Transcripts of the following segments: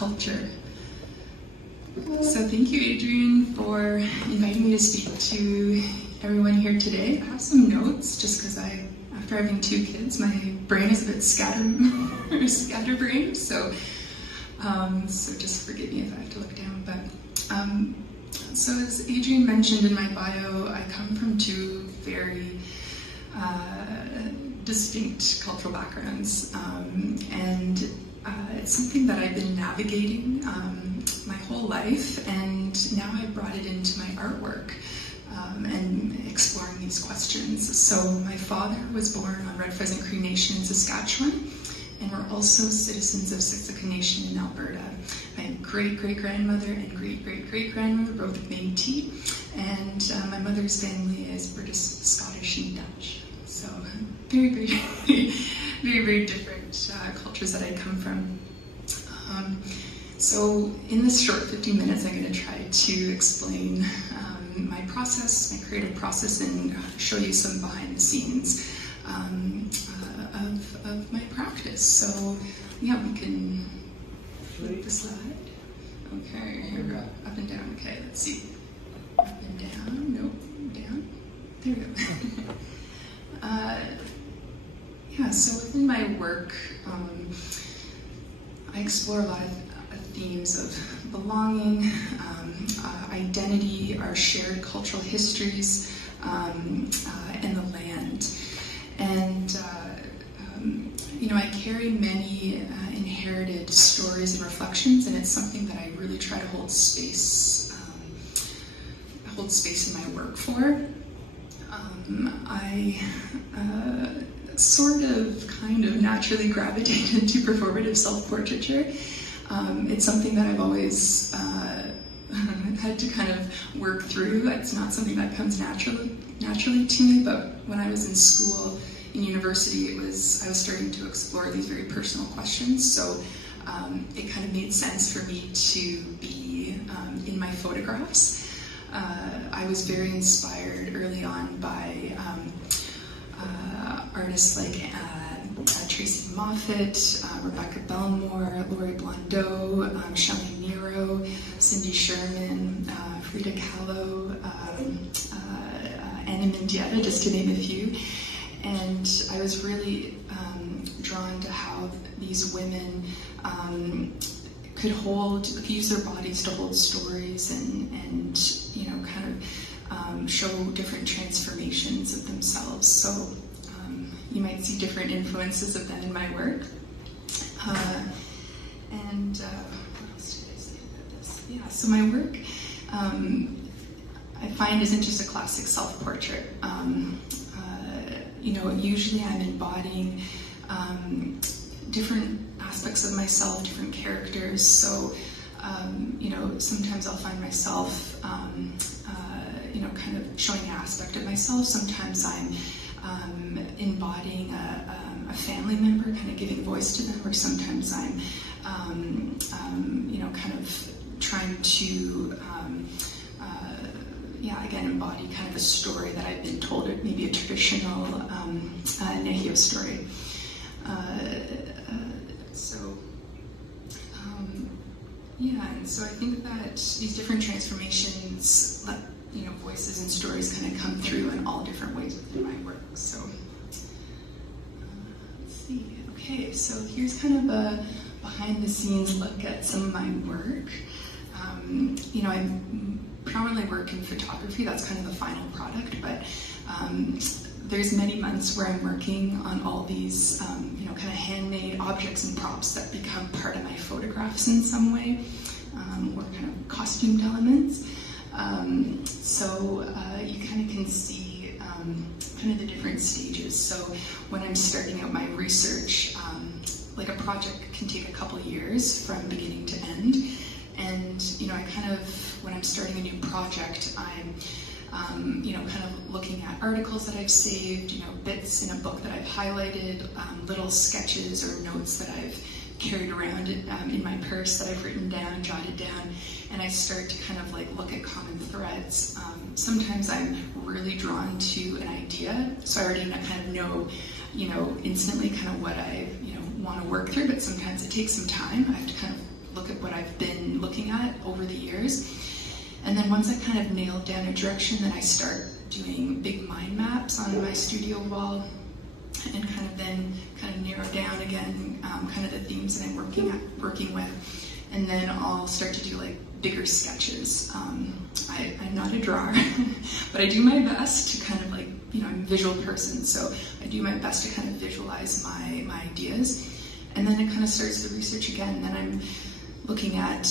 culture. So thank you, Adrian, for inviting me to speak to everyone here today. I have some notes, just because after having 2 kids, my brain is a bit scatterbrained, so just forgive me if I have to look down. But so as Adrian mentioned in my bio, I come from 2 very distinct cultural backgrounds, and it's something that I've been navigating my whole life, and now I've brought it into my artwork and exploring these questions. So my father was born on Red Pheasant Cree Nation in Saskatchewan, and we're also citizens of Siksika Nation in Alberta. My great-great-grandmother and great-great-great-grandmother both Métis, and my mother's family is British, Scottish, and Dutch. So very different cultures that I come from. So in this short 15 minutes, I'm going to try to explain my process, my creative process, and show you some behind the scenes of my practice. So yeah, we can flip the slide. Okay, here we go. Up and down. Okay, let's see. Up and down. Nope. Down. There we go. Yeah, so within my work, I explore a lot of themes of belonging, identity, our shared cultural histories, and the land. And I carry many inherited stories and reflections, and it's something that I really try to hold space in my work for. I kind of naturally gravitated to performative self-portraiture. It's something that I've always had to kind of work through. It's not something that comes naturally to me, but when I was in school, in university, I was starting to explore these very personal questions, so it kind of made sense for me to be in my photographs. I was very inspired early on by artists like Tracy Moffat, Rebecca Belmore, Laurie Blondeau, Shelley Nero, Cindy Sherman, Frida Kahlo, Anna Mendieta, just to name a few. And I was really drawn to how these women could use their bodies to hold stories and kind of show different transformations of themselves. So you might see different influences of them in my work. What else did I say about this? Yeah, so my work I find isn't just a classic self-portrait. Usually I'm embodying different aspects of myself, different characters. So, sometimes I'll find myself, kind of showing an aspect of myself. Sometimes I'm embodying a family member, kind of giving voice to them, or sometimes I'm, kind of trying to, again, embody kind of a story that I've been told, or maybe a traditional Nehio story. And so I think that these different transformations let voices and stories kind of come through in all different ways within my work. So let's see. Okay, so here's kind of a behind the scenes look at some of my work. I predominantly work in photography. That's kind of the final product, but there's many months where I'm working on all these, kind of handmade objects and props that become part of my photographs in some way, or kind of costumed elements. You kind of can see kind of the different stages. So when I'm starting out my research, like a project can take a couple years from beginning to end. And, I kind of, when I'm starting a new project, I'm kind of looking at articles that I've saved, bits in a book that I've highlighted, little sketches or notes that I've carried around in my purse that I've written down, jotted down, and I start to kind of like look at common threads. Sometimes I'm really drawn to an idea, so I already kind of know, instantly kind of what I, want to work through, but sometimes it takes some time. I have to kind of look at what I've been looking at over the years. And then once I kind of nailed down a direction, then I start doing big mind maps on my studio wall, and then narrow down again kind of the themes that I'm working with. And then I'll start to do like bigger sketches. I'm not a drawer, but I do my best to kind of like, I'm a visual person, so I do my best to kind of visualize my ideas. And then it kind of starts the research again. Then I'm looking at,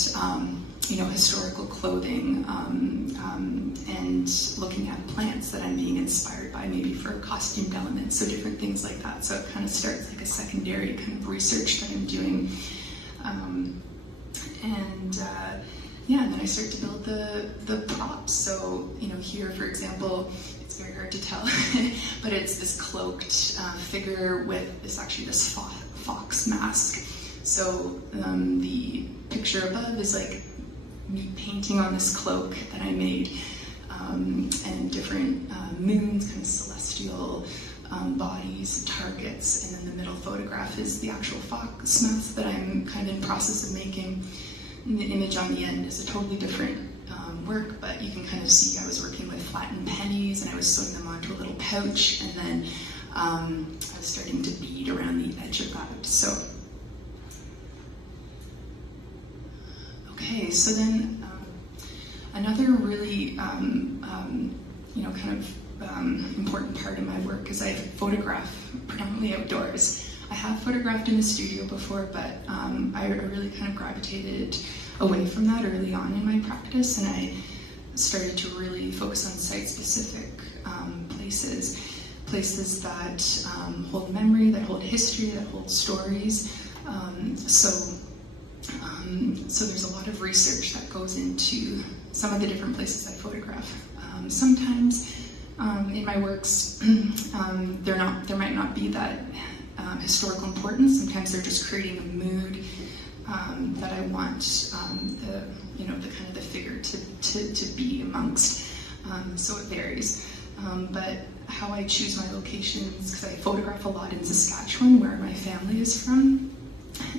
historical clothing and looking at plants that I'm being inspired by, maybe for costumed elements, so different things like that. So it kind of starts like a secondary kind of research that I'm doing. And then I start to build the props. So, here, for example, it's very hard to tell, but it's this cloaked figure with this fox mask. So the picture above is like me painting on this cloak that I made, and different moons, kind of celestial bodies, targets, and then the middle photograph is the actual fox mask that I'm kind of in process of making. And the image on the end is a totally different work, but you can kind of see I was working with flattened pennies, and I was sewing them onto a little pouch, and then I was starting to bead around the edge of that. So, okay, so then another really important part of my work is I photograph predominantly outdoors. I have photographed in the studio before, but I really kind of gravitated away from that early on in my practice, and I started to really focus on site-specific places that hold memory, that hold history, that hold stories. So there's a lot of research that goes into some of the different places I photograph. Sometimes in my works, there might not be that historical importance. Sometimes they're just creating a mood that I want the figure to be amongst. So it varies. But how I choose my locations, because I photograph a lot in Saskatchewan, where my family is from,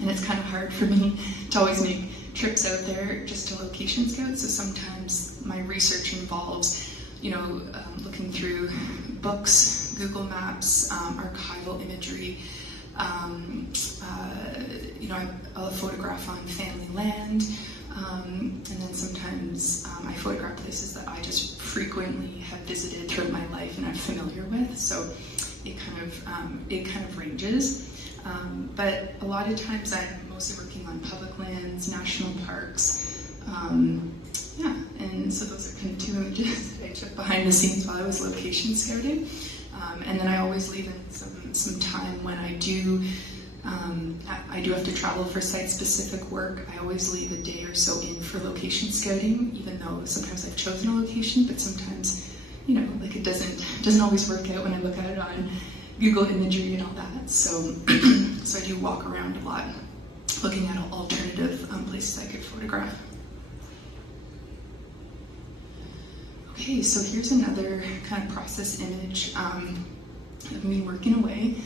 and it's kind of hard for me to always make trips out there just to location scout. So sometimes my research involves looking through books, Google Maps, archival imagery. I'll photograph on family land, and then sometimes I photograph places that I just frequently have visited throughout my life and I'm familiar with. So it kind of ranges. But a lot of times I'm mostly working on public lands, national parks. And so those are kind of two images that I took behind the scenes while I was location scouting. And then I always leave in some time when I do have to travel for site-specific work. I always leave a day or so in for location scouting, even though sometimes I've chosen a location, but sometimes, it doesn't always work out when I look at it on Google imagery and all that. So I do walk around a lot, looking at alternative places I could photograph. Okay, so here's another kind of process image of me working away.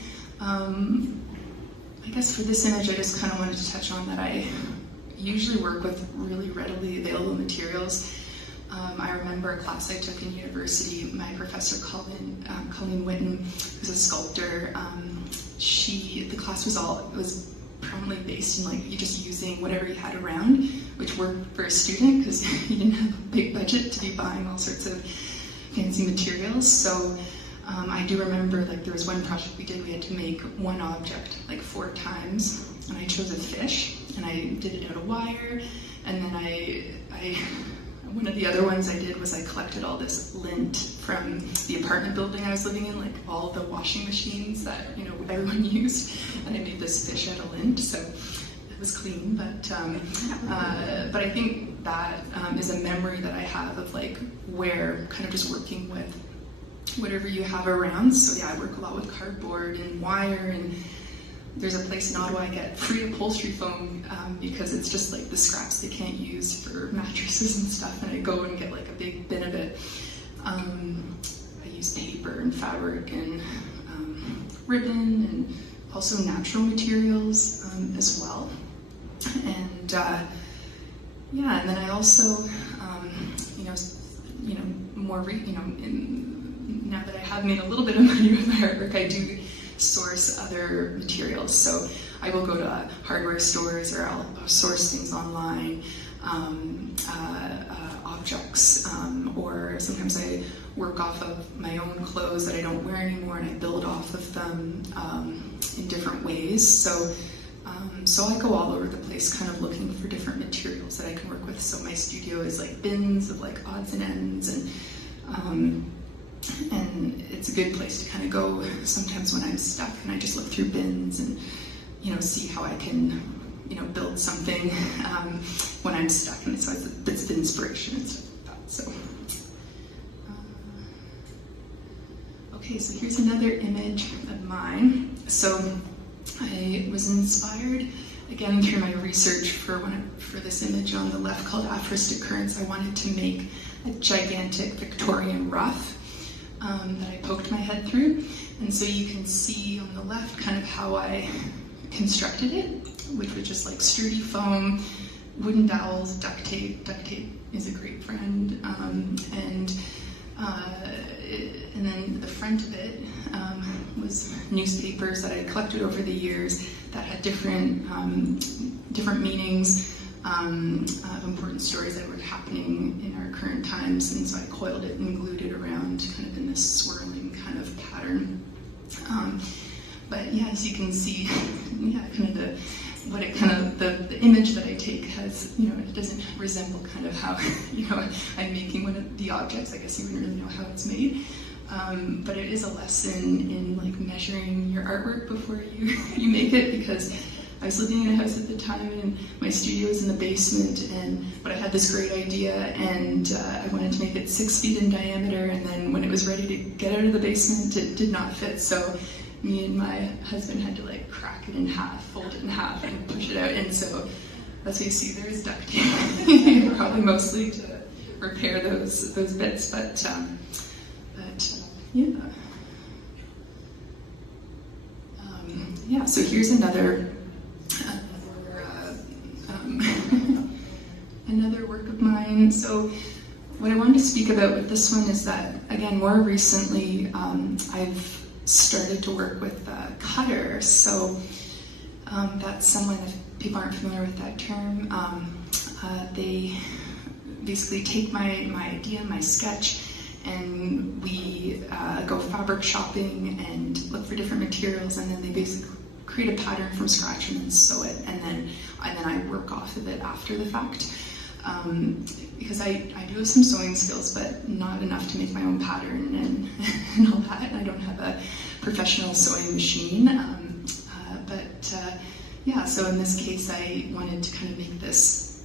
I guess for this image, I just kind of wanted to touch on that I usually work with really readily available materials. I remember a class I took in university, my professor Colleen Witten, who's a sculptor. The class was predominantly based in you just using whatever you had around, which worked for a student because you didn't have a big budget to be buying all sorts of fancy materials. So I do remember there was one project we did, we had to make one object 4 times, and I chose a fish, and I did it out of wire, and then I one of the other ones I did was I collected all this lint from the apartment building I was living in, all the washing machines that everyone used, and I made this fish out of lint, so it was clean. But I think that is a memory that I have of where kind of just working with whatever you have around. So yeah, I work a lot with cardboard and wire, and there's a place in Ottawa I get free upholstery foam because it's just the scraps they can't use for mattresses and stuff, and I go and get a big bin of it. I use paper and fabric and ribbon, and also natural materials as well. and yeah, and then I also, now that I have made a little bit of money with my artwork, I do source other materials. So I will go to hardware stores, or I'll source things online, objects, or sometimes I work off of my own clothes that I don't wear anymore, and I build off of them in different ways. So I go all over the place kind of looking for different materials that I can work with. So my studio is like bins of like odds and ends, and it's a good place to kind of go sometimes when I'm stuck, and I just look through bins and see how I can build something when I'm stuck, and so it's a bit of inspiration and stuff like that. So okay, so here's another image of mine. So I was inspired again through my research for this image on the left called Aphoristic Currents. I wanted to make a gigantic Victorian ruff that I poked my head through, and so you can see on the left kind of how I constructed it, which was just like sturdy foam, wooden dowels, duct tape. Duct tape is a great friend, and then the front of it was newspapers that I collected over the years that had different meanings of important stories that were happening in our current times, and so I coiled it and glued it around kind of in this swirling kind of pattern. But yeah, as you can see, yeah, kind of the image that I take has, it doesn't resemble kind of how, I'm making one of the objects. I guess you wouldn't really know how it's made. But it is a lesson in like measuring your artwork before you make it, because I was living in a house at the time and my studio was in the basement, but I had this great idea, and I wanted to make it 6 feet in diameter, and then when it was ready to get out of the basement, it did not fit. So me and my husband had to like crack it in half, fold it in half, and push it out. And so that's what you see. There's duct tape, probably mostly to repair those bits. But yeah. Yeah. So here's another another work of mine. So what I wanted to speak about with this one is that, again, more recently, I've started to work with cutter. So that's someone, if people aren't familiar with that term, they basically take my idea, my sketch, and we go fabric shopping and look for different materials, and then they basically create a pattern from scratch and then sew it, and then I work off of it after the fact. Because I do have some sewing skills, but not enough to make my own pattern and all that. And I don't have a professional sewing machine. Yeah, so in this case, I wanted to kind of make this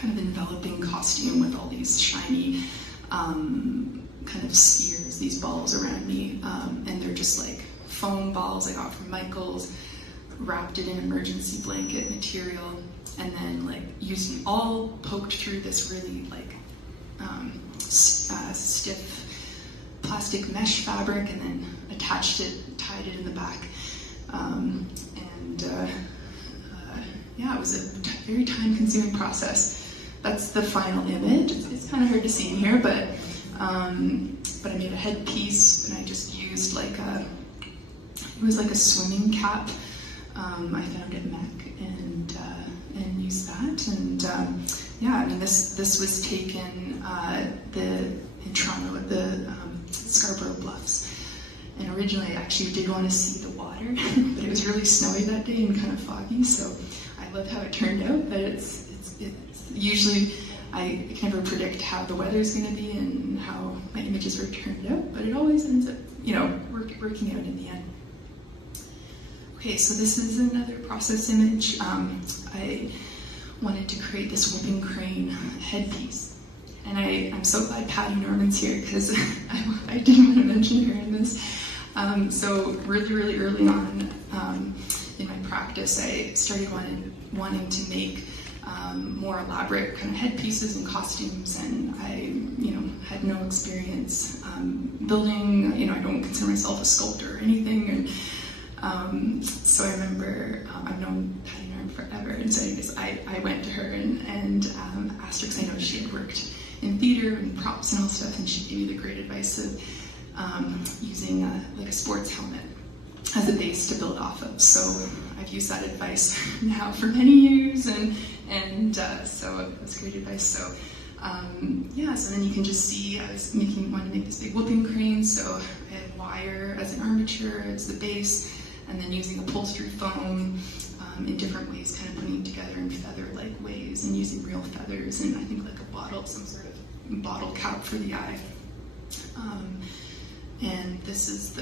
kind of enveloping costume with all these shiny kind of spheres, these balls around me. And they're just like foam balls I got from Michael's, wrapped it in emergency blanket material, and then like used them all poked through this really like stiff plastic mesh fabric, and then attached it, tied it in the back, yeah, it was a very time-consuming process. That's the final image. It's kind of hard to see in here, but I made a headpiece, and I just used like it was like a swimming cap. I found at MEC and used that, and yeah, I mean this was taken in Toronto at the Scarborough Bluffs, and originally I actually did want to see the water, but it was really snowy that day and kind of foggy, so I love how it turned out. But it's usually I can never predict how the weather's going to be and how my images are turned out, but it always ends up working out in the end. Okay, so this is another process image. I wanted to create this whooping crane headpiece. And I'm so glad Patty Norman's here, because I didn't want to mention her in this. So really, really early on in my practice, I started wanting to make more elaborate kind of headpieces and costumes, and I had no experience building. I don't consider myself a sculptor or anything, and So I remember, I've known Katerina forever, and so anyways, I went to her and asked her, because I know she had worked in theater and props and all stuff, and she gave me the great advice of using like a sports helmet as a base to build off of. So I've used that advice now for many years, and so it was great advice. So yeah, so then you can just see I was wanting to make this big whooping crane, so I had wire as an armature as the base, and then using upholstery foam in different ways, kind of putting it together in feather-like ways, and using real feathers, and I think like a bottle, some sort of bottle cap for the eye. And this is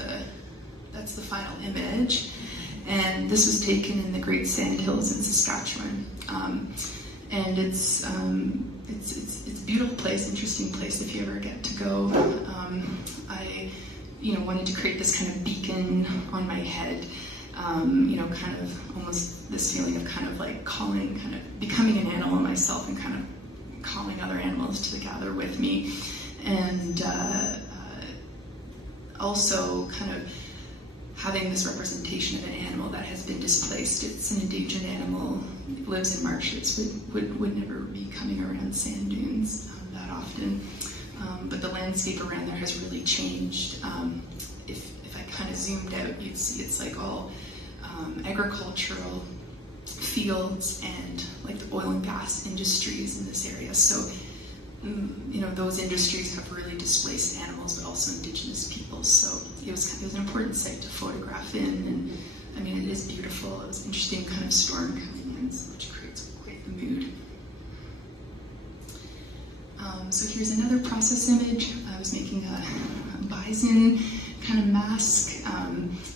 that's the final image, and this was taken in the Great Sand Hills in Saskatchewan, and it's a beautiful place, interesting place if you ever get to go. I wanted to create this kind of beacon on my head, kind of almost this feeling of kind of like becoming an animal myself, and kind of calling other animals to gather with me, and also kind of having this representation of an animal that has been displaced. It's an endangered animal, it lives in marshes, would never be coming around sand dunes that often. But the landscape around there has really changed. If I kind of zoomed out, you'd see it's like all agricultural fields and like the oil and gas industries in this area. So, those industries have really displaced animals, but also indigenous peoples. So it was an important site to photograph in, and I mean, it is beautiful. It was an interesting kind of storm coming in, which creates quite the mood. So here's another process image. I was making a bison kind of mask.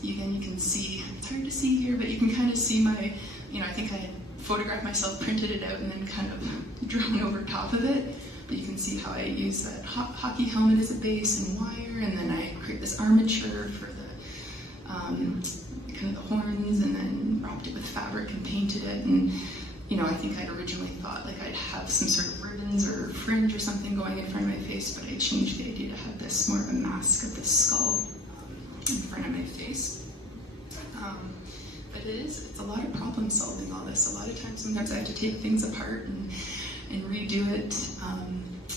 Again, you can see, it's hard to see here, but you can kind of see my, I think I had photographed myself, printed it out, and then kind of drawn over top of it. But you can see how I use that hockey helmet as a base and wire, and then I create this armature for the kind of the horns, and then wrapped it with fabric and painted it. And I think I'd originally thought like I'd have some sort of ribbons or fringe or something going in front of my face, but I changed the idea to have this more of a mask of the skull in front of my face. But it's a lot of problem solving, all this. A lot of times, sometimes I have to take things apart and redo it,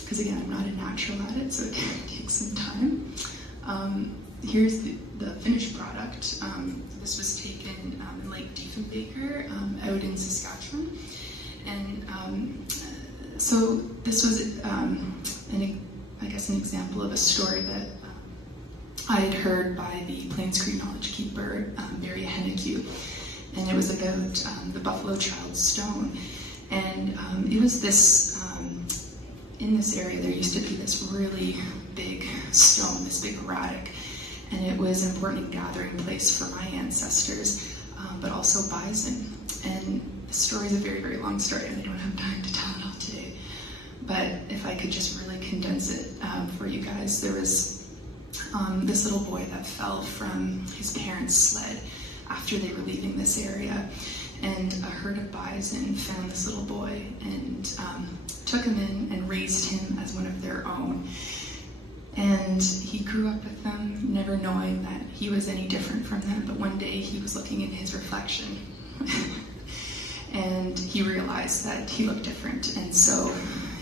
because again, I'm not a natural at it, so it takes some time. Here's the finished product. This was taken in Lake Diefenbaker out in Saskatchewan, and so this was I guess an example of a story that I had heard by the Plains Cree knowledge keeper, Mary Hennique, and it was about the Buffalo Child Stone. And it was this, in this area there used to be this really big stone, this big erratic, and it was an important gathering place for my ancestors, but also bison. And the story is a very, very long story, and I don't have time to tell it all today. But if I could just really condense it for you guys, there was this little boy that fell from his parents' sled after they were leaving this area. And a herd of bison found this little boy and took him in and raised him as one of their own. And he grew up with them, never knowing that he was any different from them. But one day he was looking in his reflection and he realized that he looked different. And so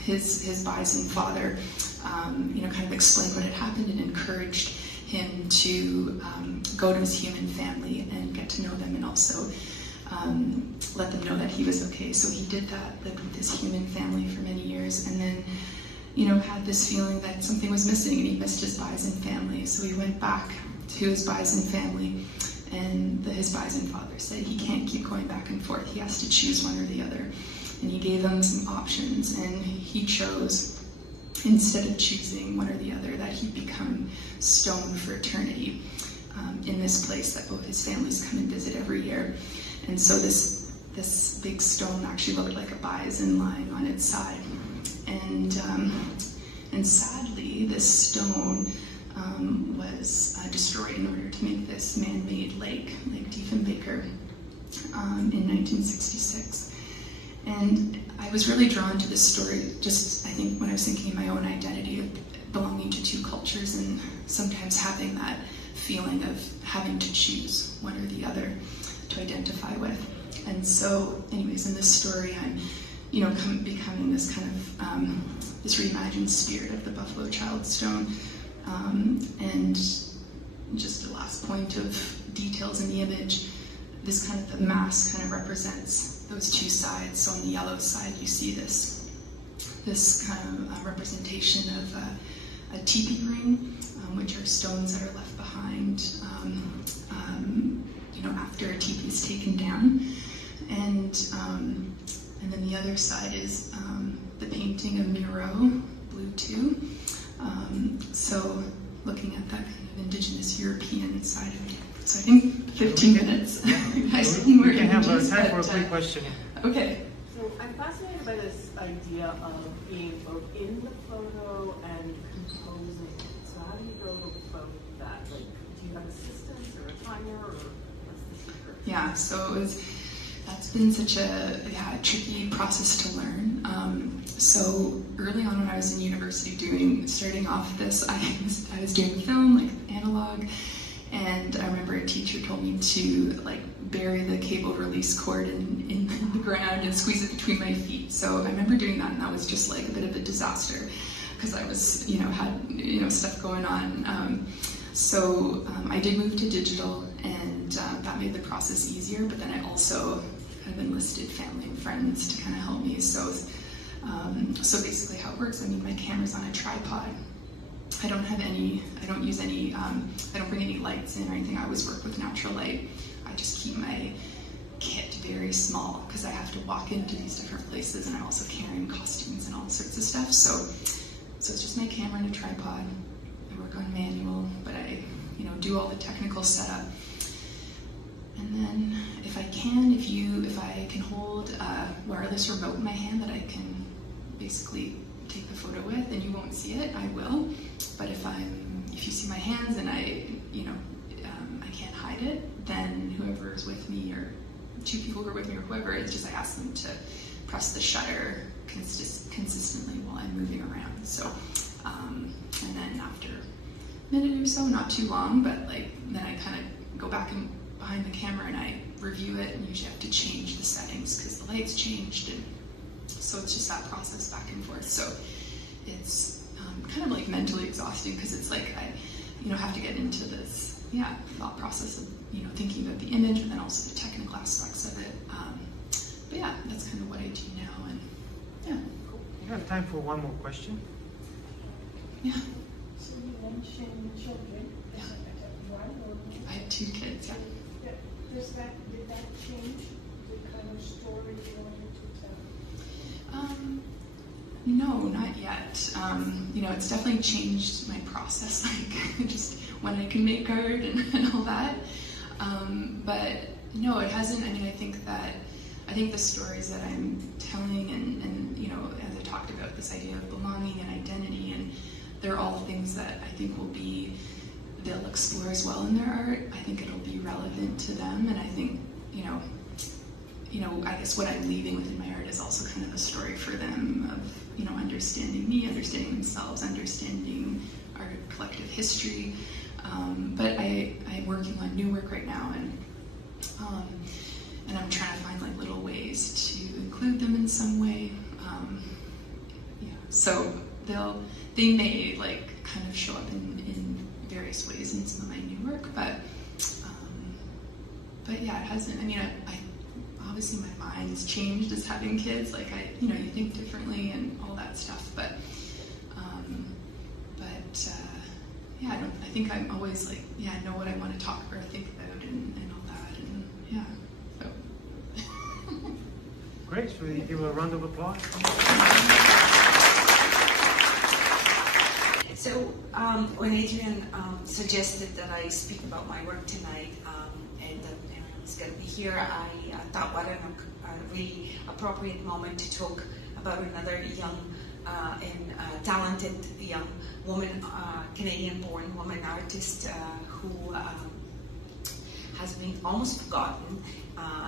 his bison father, kind of explained what had happened and encouraged him to go to his human family and get to know them, and also let them know that he was okay. So he did that, lived with his human family for many years, and then, had this feeling that something was missing and he missed his bison family. So he went back to his bison family, and his bison father said he can't keep going back and forth. He has to choose one or the other. And he gave them some options, and he chose, instead of choosing one or the other, that he'd become stone for eternity in this place that both his families come and visit every year. And so this big stone actually looked like a bison lying on its side. And sadly, this stone was destroyed in order to make this man-made Lake Diefenbaker in 1966. And I was really drawn to this story, just I think when I was thinking of my own identity of belonging to two cultures, and sometimes having that feeling of having to choose one or the other to identify with. And so, anyways, in this story, I'm, becoming this kind of, this reimagined spirit of the Buffalo Child Stone. And just a last point of details in the image, this kind of, the mask kind of represents those two sides. So on the yellow side, you see this kind of representation of a teepee ring, which are stones that are left behind, after a teepee is taken down. And then the other side is the painting of Miro, Blue 2. So looking at that kind of Indigenous European side of it. So I think 15 minutes. We can have time for a quick question. Okay. So I'm fascinated by this idea of being both in the photo and composing it. So how do you go about that? Like, do you have assistants or a timer, or what's the secret? Yeah, so that's been such a tricky process to learn. So early on when I was in university starting off this, I was doing film, like analog, and I remember a teacher told me to bury the cable release cord in the ground and squeeze it between my feet. So I remember doing that, and that was just a bit of a disaster because I was, had stuff going on. So I did move to digital, and that made the process easier, but then I also kind of enlisted family and friends to kind of help me. So basically how it works, my camera's on a tripod. I don't bring any lights in or anything. I always work with natural light. I just keep my kit very small because I have to walk into these different places, and I'm also carrying costumes and all sorts of stuff. So it's just my camera and a tripod. I work on manual, but I do all the technical setup. And then if I can hold a wireless remote in my hand that I can basically take the photo with, and you won't see it, I will. But if you see my hands and I can't hide it, then whoever is with me, or two people who are with me, or whoever, it's just I ask them to press the shutter consistently while I'm moving around. So, and then after a minute or so, not too long, but then I kind of go back and behind the camera and I review it, and usually have to change the settings because the light's changed, and so it's just that process back and forth. So it's kind of mentally exhausting because it's I have to get into this thought process of thinking about the image, and then also the technical aspects of it. But yeah, that's kind of what I do now, and yeah. Cool. We have time for one more question. Yeah. So you mentioned children. Yeah. One or I have 2 kids. Yeah. Did that change the kind of story you wanted to tell? No, not yet. It's definitely changed my process, just when I can make art and all that. But no, it hasn't. I think the stories that I'm telling, and as I talked about, this idea of belonging and identity, and they're all things that I think they'll explore as well in their art. I think it'll be relevant to them, and I think, I guess what I'm leaving within my art is also kind of a story for them of, understanding me, understanding themselves, understanding our collective history. But I'm working on new work right now, and I'm trying to find little ways to include them in some way. So they may kind of show up in various ways in some of my new work, but yeah, it hasn't. I obviously my mind's changed as having kids. You think differently and all that stuff, but yeah, I think I'm always I know what I want to talk or think about and all that, and yeah, so. Great, should we give a round of applause? So when Adrian suggested that I speak about my work tonight, and that I was going to be here, I thought what a really appropriate moment to talk about another young and talented young woman, Canadian-born woman artist who has been almost forgotten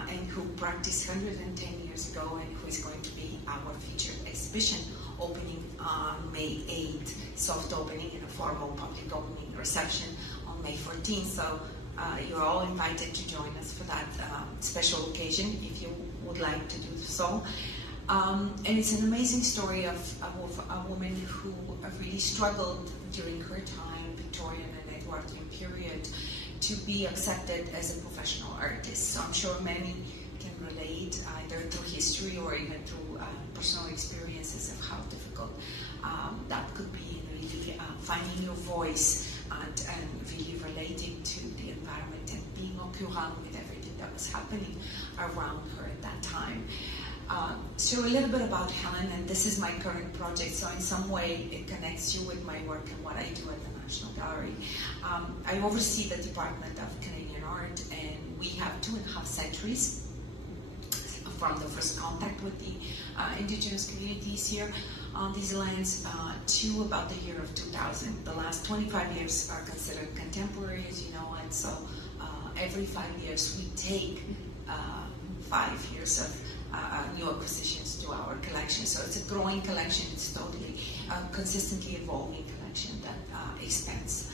and who practiced 110 years ago, and who is going to be our featured exhibition opening on May 8th, soft opening and a formal public opening reception on May 14th. So you're all invited to join us for that special occasion if you would like to do so. And it's an amazing story of a woman who really struggled during her time, Victorian and Edwardian period, to be accepted as a professional artist. So I'm sure many can relate either through history or even through personal experiences of how difficult that could be in really finding your voice and really relating to the environment and being au courant with everything that was happening around her at that time. So a little bit about Helen, and this is my current project, so in some way it connects you with my work and what I do at the National Gallery. I oversee the Department of Canadian Art, and we have 2.5 centuries from the first contact with the Indigenous communities here on these lands to about the year of 2000. The last 25 years are considered contemporary, as you know, and so every 5 years we take 5 years of new acquisitions to our collection. So it's a growing collection. It's totally consistently evolving collection that expands.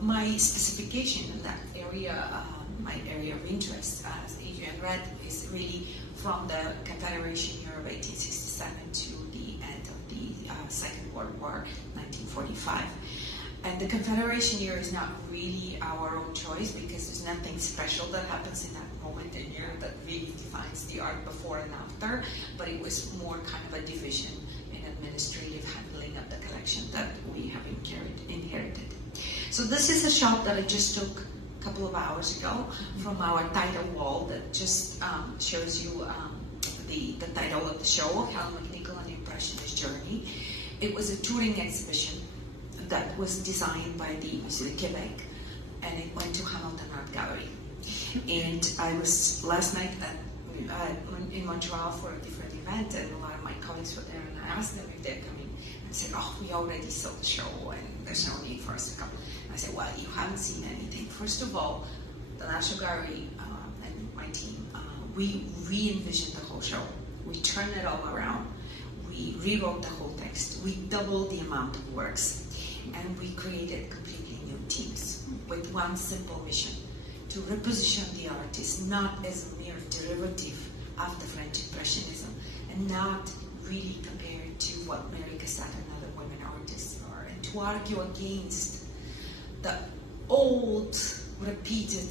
My specification in that area, my area of interest, as Adrian read, is really from the Confederation year of 1867 to the end of the Second World War, 1945. And the Confederation year is not really our own choice because there's nothing special that happens in that moment in year that really defines the art before and after, but it was more kind of a division in administrative handling of the collection that we have inherited. So this is a shot that I just took a couple of hours ago from our title wall that just shows you the title of the show, Helen McNichol, An Impressionist Journey. It was a touring exhibition that was designed by the Musée de Québec, and it went to Hamilton Art Gallery. And I was last night in Montreal for a different event, and a lot of my colleagues were there, and I asked them if they're coming. I said, oh, we already saw the show, and there's no need for us to come. And I said, well, you haven't seen anything. First of all, the National Gallery and my team, we re-envisioned the whole show. We turned it all around. We rewrote the whole text. We doubled the amount of works. And we created completely new teams with one simple mission: to reposition the artist not as a mere derivative of the French Impressionism and not really compared to what Mary Cassatt and other women artists are, and to argue against the old, repeated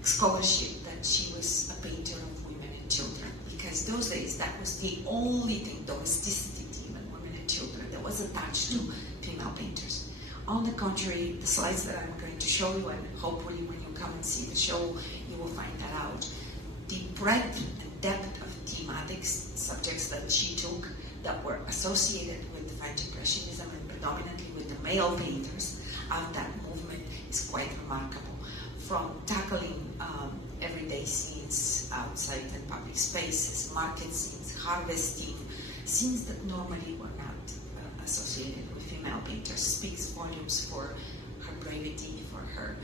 scholarship that she was a painter of women and children, because those days that was the only thing, domesticity, even women and children, that was attached to female painters. On the contrary, the slides that I'm going to show you, and hopefully when you come and see the show, you will find that out. The breadth and depth of thematics, subjects that she took that were associated with the French Impressionism and predominantly with the male painters of that movement is quite remarkable. From tackling everyday scenes outside in public spaces, market scenes, harvesting, scenes that normally were not associated with female painters, speaks volumes for her brevity, for her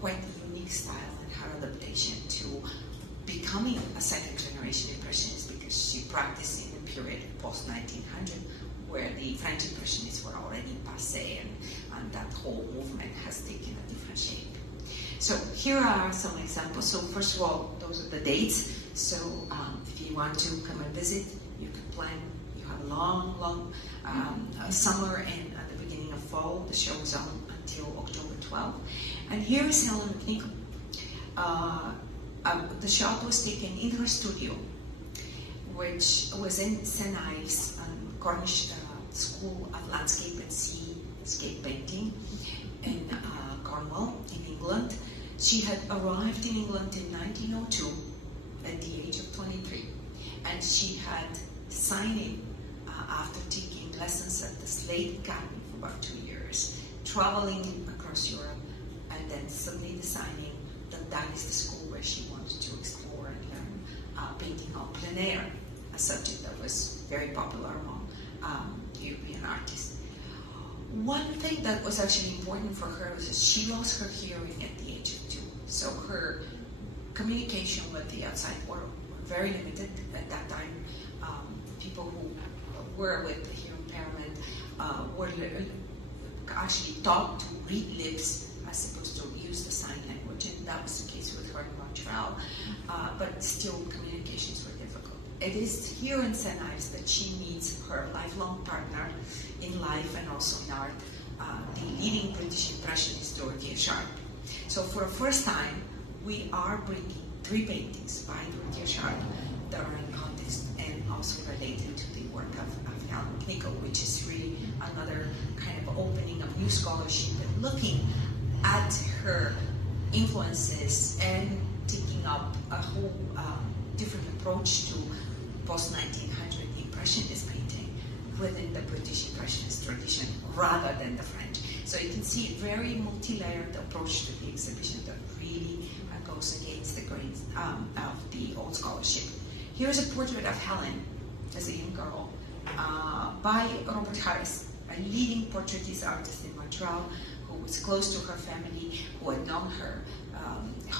quite unique style and her adaptation to becoming a second generation impressionist, because she practiced in the period post-1900 where the French Impressionists were already passé, and that whole movement has taken a different shape. So here are some examples. So first of all, those are the dates. So if you want to come and visit, you can plan. You have a long summer and at the beginning of fall. The show is on until October 12th. And here is Helen McNichol. The shot was taken in her studio, which was in St. Ives, Cornish School of Landscape and Seascape Painting in Cornwall, in England. She had arrived in England in 1902 at the age of 23, and she had signed in after taking lessons at the Slade Academy for about 2 years, traveling across Europe, and then suddenly deciding that that is the school where she wanted to explore and learn painting en plein air, a subject that was very popular among European artists. One thing that was actually important for her was that she lost her hearing at the age of 2. So her communication with the outside world were very limited at that time. People who were with the hearing impairment were actually taught to read lips as opposed to use the sign language, and that was the case with her in Montreal, but still communications were difficult. It is here in St. Ives that she meets her lifelong partner in life and also in art, the leading British Impressionist Dorothea Sharp. So for the first time, we are bringing 3 paintings by Dorothea Sharp that are in context and also related to the work of Helen McNichol, which is really another kind of opening of new scholarship and looking at her influences and taking up a whole different approach to post-1900 Impressionist painting within the British Impressionist tradition rather than the French. So you can see a very multi-layered approach to the exhibition that really goes against the grains of the old scholarship. Here's a portrait of Helen as a young girl by Robert Harris, a leading portraitist artist in Montreal who was close to her family, who had known her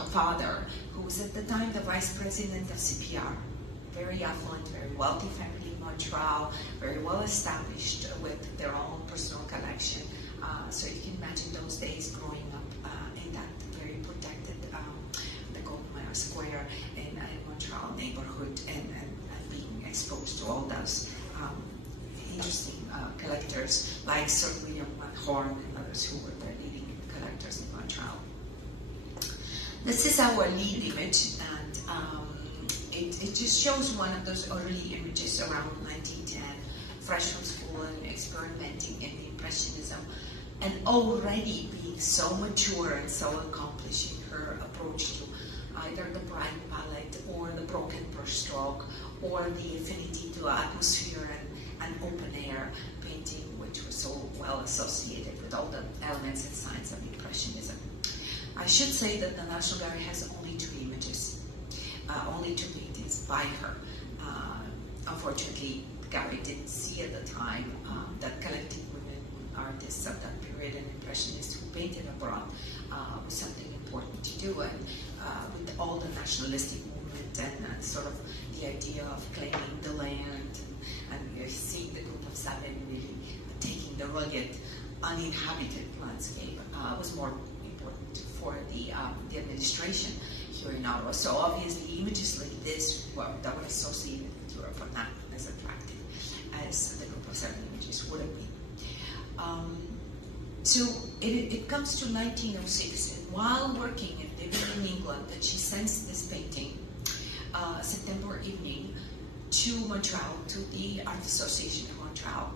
father, who was at the time the vice president of CPR. Very affluent, very wealthy family in Montreal, very well established with their own personal collection. So you can imagine those days growing up in that very protected, the Golden Mile Square in Montreal neighborhood and being exposed to all those interesting collectors like Sir William Van Horn and others who were the leading collectors in Montreal. This is our lead image, and it just shows one of those early images around 1910, fresh from school and experimenting in the Impressionism, and already being so mature and so accomplished in her approach to either the bright palette or the broken brushstroke or the affinity to atmosphere and open air painting, which was so well associated with all the elements and signs of Impressionism. I should say that the National Gallery has only 2 images, only 2 paintings by her. Unfortunately, the gallery didn't see at the time that collecting women artists of that period and Impressionists who painted abroad was something important to do, and with all the nationalistic movement and sort of the idea of claiming the land and seeing the group of 7 really taking the rugged, uninhabited landscape was more important for the administration here in Ottawa. So obviously images like this that were associated with Europe were not as attractive as the group of 7 images would have been. So it comes to 1906, and while working and living in England, that she sends this painting, September evening, to Montreal, to the Art Association of Montreal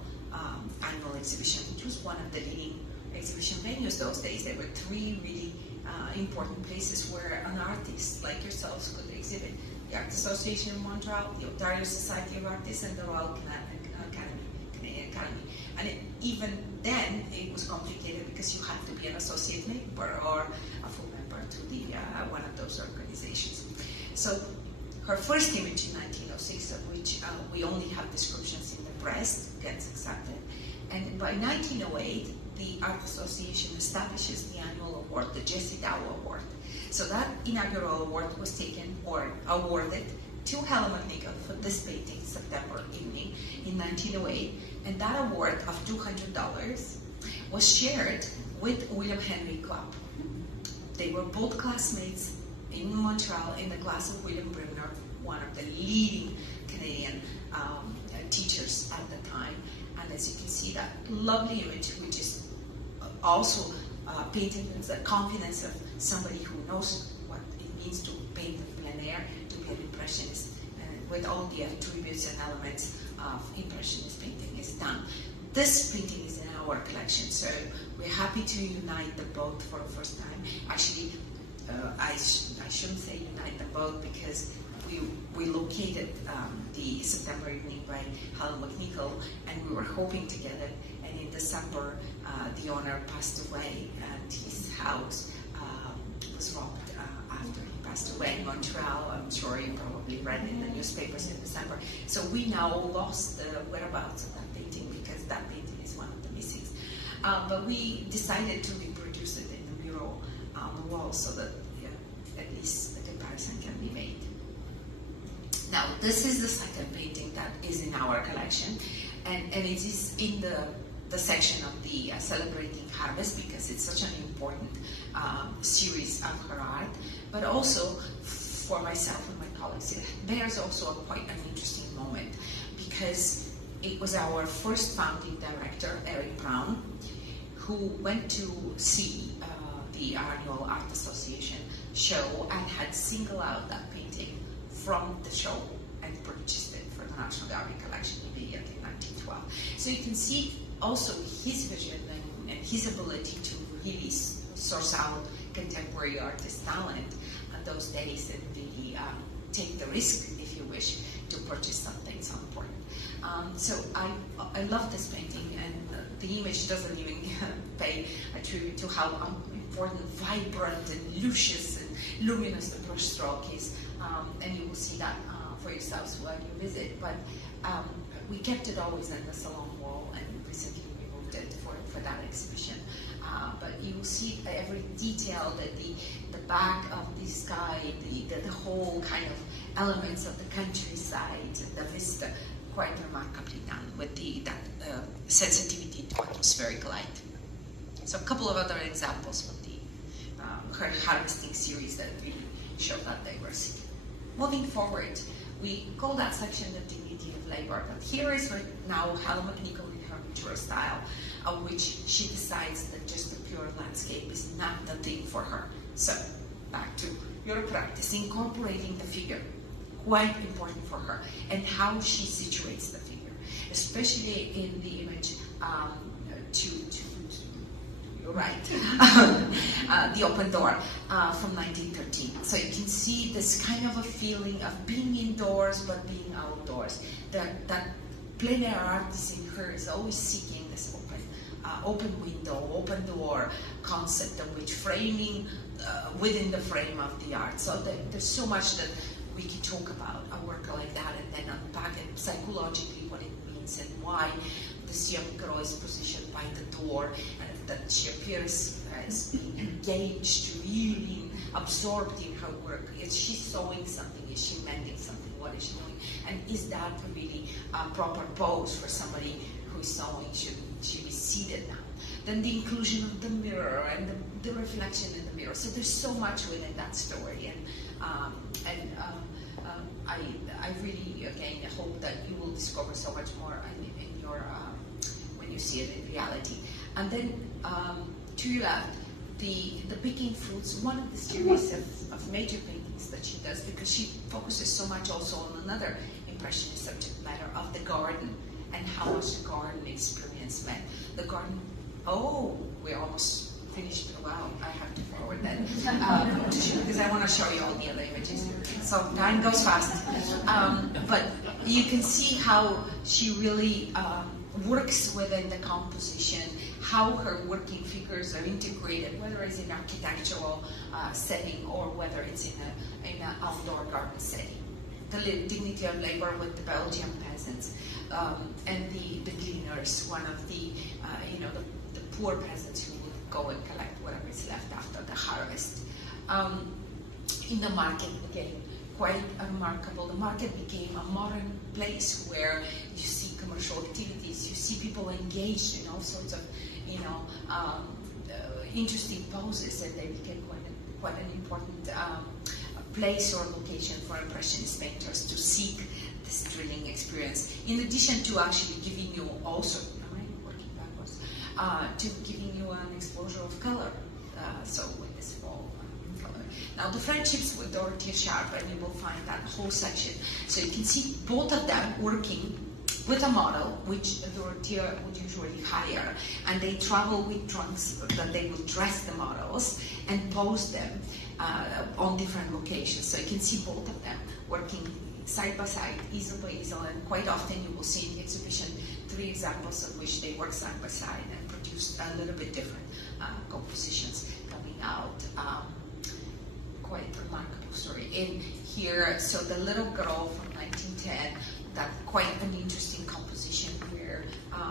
annual exhibition, which was one of the leading exhibition venues those days. There were 3 really important places where an artist like yourselves could exhibit: the Art Association of Montreal, the Ontario Society of Artists, and the Royal Canadian Academy. And even then, it was complicated because you had to be an associate member or a full member to the one of those organizations. So her first image in 1906, of which we only have descriptions in the press, gets accepted. And by 1908, the Art Association establishes the annual award, the Jessie Dow Award. So that inaugural award was taken or awarded to Helen McNichol for this painting, September evening, in 1908. And that award of $200 was shared with William Henry Clubb. They were both classmates in Montreal in the class of William Brimner, one of the leading Canadian teachers at the time. And as you can see, that lovely image, which is also painting the confidence of somebody who knows what it means to paint in plein air, to be an Impressionist, and with all the attributes and elements of Impressionist painting is done. This painting is in our collection, so we're happy to unite them both for the first time. Actually, I shouldn't say unite them both, because we located the September evening by Helen McNichol, and we were hoping to get it. And in December, the owner passed away, and his house was robbed after he passed away in Montreal. I'm sure you probably read in the newspapers in December. So we now lost the whereabouts of that painting, because that painting is one of the missings. But we decided to reproduce it in the mural on the wall, so that at least a comparison can be made. Now, this is the second painting that is in our collection, and it is in the the section of the celebrating harvest, because it's such an important series of her art, but also for myself and my colleagues, there's also quite an interesting moment, because it was our first founding director, Eric Brown, who went to see the annual Art Association show and had singled out that painting from the show and purchased it for the National Gallery collection immediately in 1912. So you can see also his vision and his ability to really source out contemporary artist talent at those days and really take the risk, if you wish, to purchase something so important. So I love this painting, and the image doesn't even pay a tribute to how important, vibrant, and luscious and luminous the brushstroke is, and you will see that for yourselves when you visit. But we kept it always in the salon wall, and recently we moved it for that exhibition. But you will see every detail, that the back of the sky, the whole kind of elements of the countryside, the vista, quite remarkably done with that sensitivity to atmospheric light. So a couple of other examples from her harvesting series that really show that diversity. Moving forward, we call that section the dignity of labor. But here is right now Helen McNichol in her mature style, of which she decides that just the pure landscape is not the thing for her. So back to your practice, incorporating the figure, quite important for her, and how she situates the figure, especially in the image right, the open door from 1913. So you can see this kind of a feeling of being indoors but being outdoors. That plein air artist in her is always seeking this open window, open door concept, of which framing within the frame of the art. So there's so much that we can talk about a work like that, and then unpack it psychologically, what it means and why this young girl is positioned by the door, and that she appears as being engaged, really absorbed in her work. Is she sewing something? Is she mending something? What is she doing? And is that really a proper pose for somebody who is sewing? Should she be seated now? Then the inclusion of the mirror and the reflection in the mirror. So there's so much within that story, and I really, again, hope that you will discover so much more in your when you see it in reality. And then to your left, the picking fruits, one of the series of major paintings that she does, because she focuses so much also on another impressionist subject matter of the garden and how much the garden experience meant. The garden, we're almost finished. Wow, I have to forward that because I want to show you all the other images. So time goes fast. But you can see how she really works within the composition, how her working figures are integrated, whether it's in architectural setting or whether it's in an outdoor garden setting. The dignity of labor with the Belgian peasants and the gleaners, one of the poor peasants who would go and collect whatever is left after the harvest. In the market again, quite remarkable. The market became a modern place where you see commercial activities, you see people engaged in all sorts of, interesting poses, and they became quite an important place or location for Impressionist painters to seek this thrilling experience. In addition to actually giving you also, to giving you an exposure of color. So with this fall color. Now the friendships with Dorothea Sharp, and you will find that whole section. So you can see both of them working with a model, which Dorothea would usually hire, and they travel with trunks that they will dress the models and pose them on different locations. So you can see both of them working side by side, easel by easel, and quite often you will see in the exhibition 3 examples of which they work side by side and produce a little bit different compositions coming out. Quite remarkable story. In here, so the little girl from 1910, that quite an interesting composition here,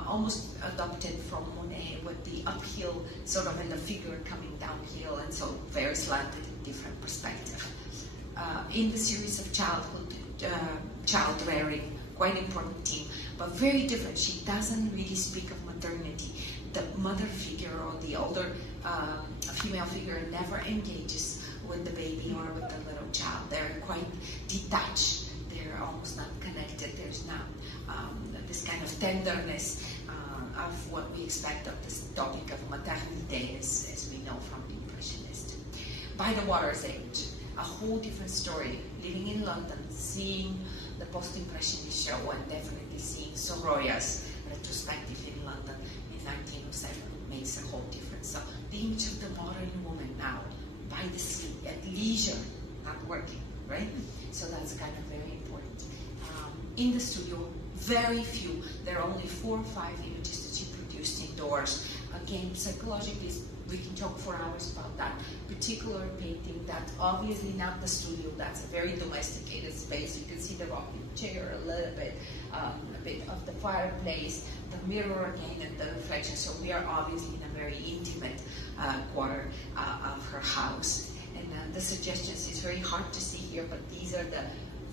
almost adopted from Monet with the uphill sort of, and the figure coming downhill, and so very slanted in different perspective. In the series of childhood, child rearing, quite important theme, but very different. She doesn't really speak of maternity. The mother figure or the older female figure never engages with the baby or with the little child. They're quite detached. They're almost not connected. There's not this kind of tenderness of what we expect of this topic of maternité, as we know from the Impressionist. By the Water's Edge, a whole different story. Living in London, seeing the post-impressionist show, and definitely seeing Soroya's retrospective in London in 1907 makes a whole difference. So the image of the modern woman now, by the sea, at leisure, not working, right? So that's kind of very important. In the studio, very few. There are only 4 or 5 images that she produced indoors. Again, psychologically, we can talk for hours about that particular painting. That's obviously not the studio. That's a very domesticated space. You can see the rocking chair a little bit, a bit of the fireplace, the mirror again, and the reflection. So we are obviously in a very intimate quarter of her house. And the suggestions is very hard to see here, but these are the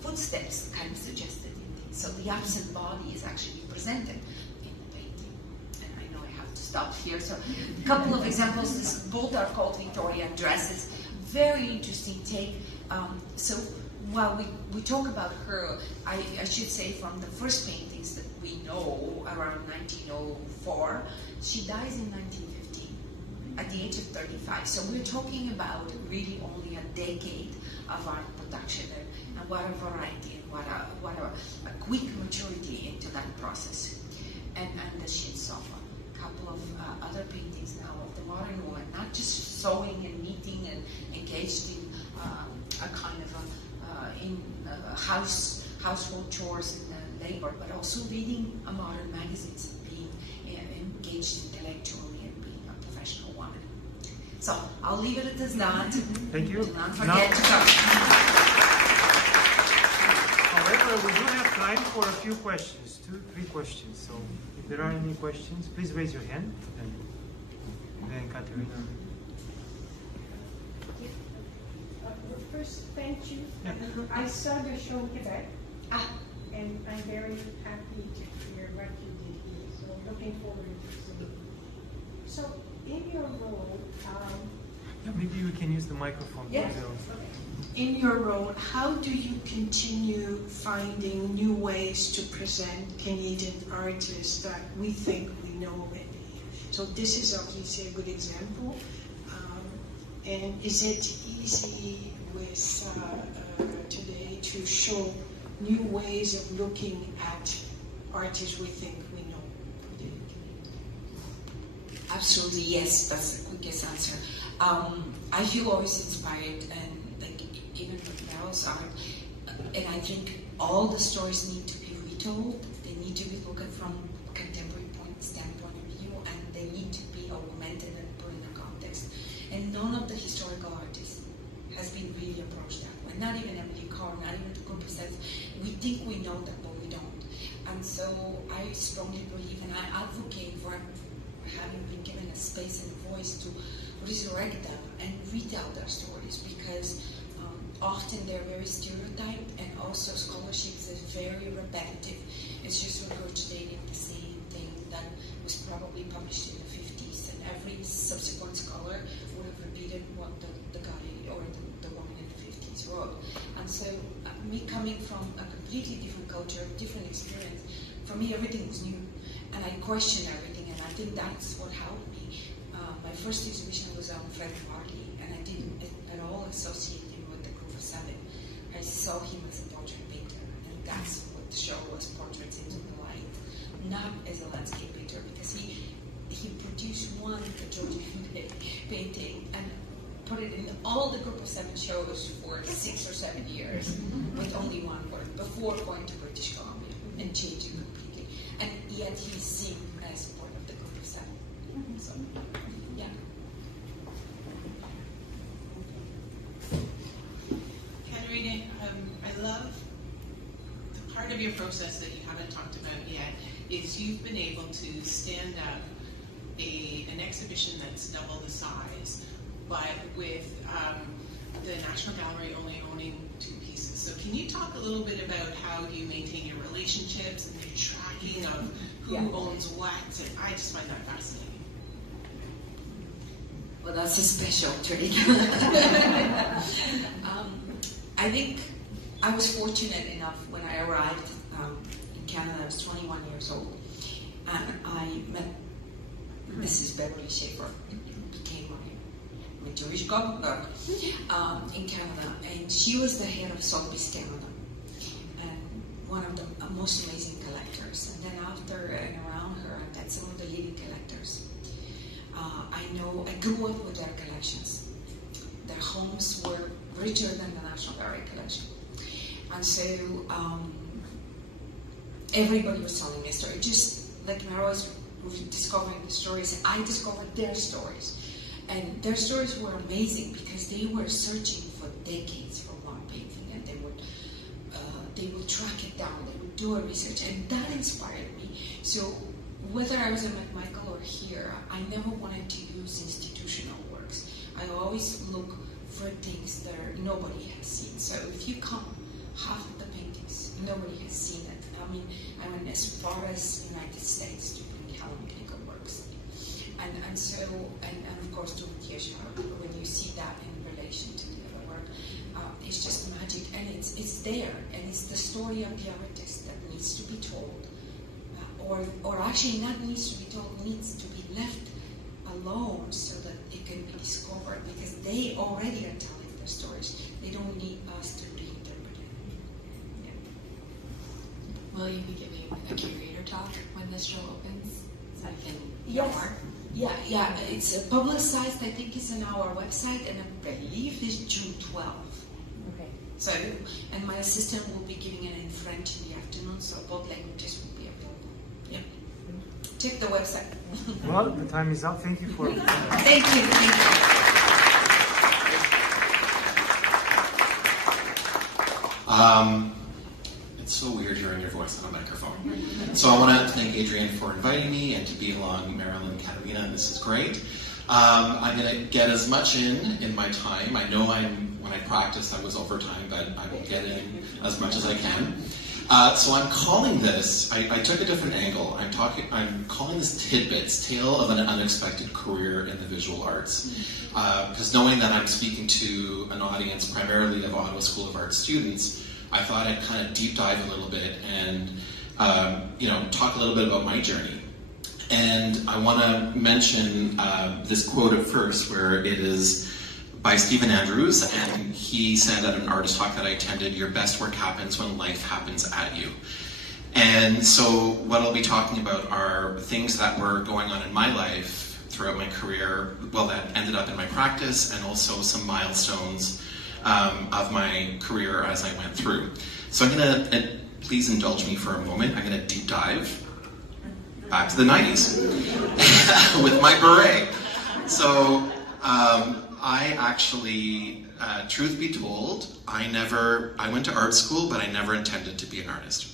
footsteps kind of suggested in these. So the absent body is actually presented in the painting. And I know I have to stop here. So a couple of examples. Both are called Victorian dresses. Very interesting take. So while we talk about her, I should say from the first paintings that we know around 1904, she dies in 1915 at the age of 35. So we're talking about really only a decade of art production, and what a variety and what a quick maturity into that process. And the Shin Sofa, a couple of other paintings now of the modern woman, not just sewing and knitting and engaged in a kind of household chores and labor, but also reading a modern magazines, being engaged intellectually and being a professional woman. So I'll leave it at this. Thank you. Do not forget to come. However, we do have time for a few questions, 2-3 questions. So if there are any questions, please raise your hand. And then Katerina. First, thank you. Yeah. I saw the show in Quebec, and I'm very happy to hear what you did here. So looking forward to seeing. So in your role, Maybe we can use the microphone. Yes. In your role, how do you continue finding new ways to present Canadian artists that we think we know already? So this is obviously a good example. And is it easy with today to show new ways of looking at artists we think we know? Absolutely, yes. That's the quickest answer. I feel always inspired, and like even with Meryl's art, and I think all the stories need to be retold. They need to be looked at from a contemporary standpoint of view, and they need to be augmented and put in a context. And none of the historical artists has been really approached that way. Not even Emily Carr, not even the group of seven. We think we know that, but we don't. And so I strongly believe, and I advocate for having been given a space and voice to resurrect them and retell their stories, because often they're very stereotyped, and also scholarship is very repetitive. It's just regurgitating the same thing that was probably published in the 50s, and every subsequent scholar would have repeated what the guy or the woman in the 50s wrote. And so me coming from a completely different culture, different experience, for me everything was new, and I questioned everything, and I think that's what helped me. My first exhibition was on Fred Marley, and I didn't at all associate him with the group of seven. I saw him as a portrait painter, and that's what the show was, portraits into the light, not as a landscape painter, because he produced one Georgian painting and put it in all the group of seven shows for 6 or 7 years with only one work before going to British Columbia and changing completely. And yet he's seen as part of the group of seven. So, yeah. Katerina, I love the part of your process that you haven't talked about yet is you've been able to stand up an exhibition that's double the size, but with the National Gallery only owning 2 pieces. So can you talk a little bit about how you maintain your relationships and your tracking of who Yeah. owns what, and I just find that fascinating. Well, that's a special treat. I think I was fortunate enough when I arrived in Canada. I was 21 years old, and I met Mrs. Beverly Schaefer, became my Jewish godmother in Canada, and she was the head of Sotheby's Canada, and one of the most amazing collectors. And then after and around her, I met some of the leading collectors. I grew up with their collections. Their homes were richer than the National Gallery collection. And so everybody was telling me a story. Just like Meryl was discovering the stories, I discovered their stories. And their stories were amazing because they were searching for decades for one painting, and they would track it down, they would do a research, and that inspired me. So whether I was at McMichael or here, I never wanted to use institutional works. I always look for things that nobody has seen. So if you come, half of the paintings, nobody has seen it. I mean, I went as far as United States to bring Helen Pinker works. And so, of course, to Matthias, when you see that in relation to the other work, it's just magic, and it's there, and it's the story of the artist that needs to be told, or actually not needs to be told, needs to be left alone so that it can be discovered, because they already are telling their stories. They don't need us to reinterpret it. Yeah. Will you be giving a curator talk when this show opens? So I can Yes. know more? Yeah, it's publicized, I think it's on our website, and I believe it's June 12th. Okay. So, and my assistant will be giving it in French in the afternoon, so both languages will be available. Yeah. Check the website. Well, the time is up. Thank you for... Thank you. It's so weird hearing your voice on a microphone. So I want to thank Adrienne for inviting me and to be along Meryl and Katerina. This is great. I'm going to get as much in my time. I know when I practiced I was overtime, but I will get in as much as I can. So I'm calling this, I took a different angle. I'm calling this Tidbits, Tale of an Unexpected Career in the Visual Arts. Because knowing that I'm speaking to an audience primarily of Ottawa School of Art students, I thought I'd kind of deep dive a little bit and talk a little bit about my journey. And I want to mention this quote at first, where it is by Stephen Andrews, and he said at an artist talk that I attended, "Your best work happens when life happens at you." And so what I'll be talking about are things that were going on in my life throughout my career, well, that ended up in my practice, and also some milestones of my career as I went through. So I'm going to, please indulge me for a moment, I'm going to deep dive back to the 90s with my beret. So I actually, truth be told, I went to art school, but I never intended to be an artist.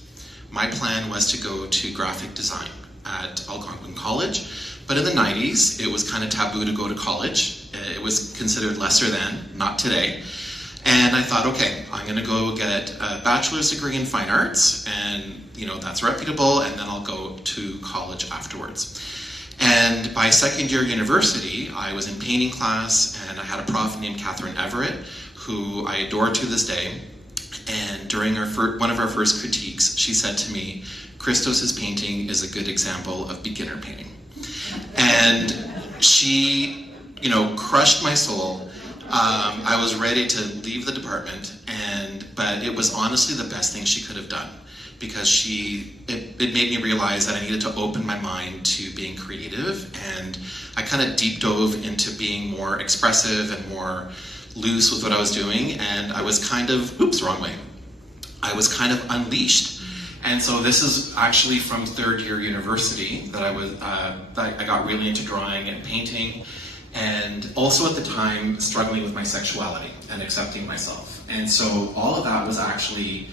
My plan was to go to graphic design at Algonquin College, but in the 90s, it was kind of taboo to go to college. It was considered lesser than, not today. And I thought, okay, I'm going to go get a bachelor's degree in fine arts, and that's reputable, and then I'll go to college afterwards. And by second year university, I was in painting class, and I had a prof named Catherine Everett, who I adore to this day. And during one of our first critiques, she said to me, "Christos's painting is a good example of beginner painting." And she, crushed my soul. I was ready to leave the department, but it was honestly the best thing she could have done, because it made me realize that I needed to open my mind to being creative, and I kind of deep dove into being more expressive and more loose with what I was doing, and I was kind of, I was kind of unleashed. And so this is actually from third year university that I got really into drawing and painting, and also at the time struggling with my sexuality and accepting myself. And so all of that was actually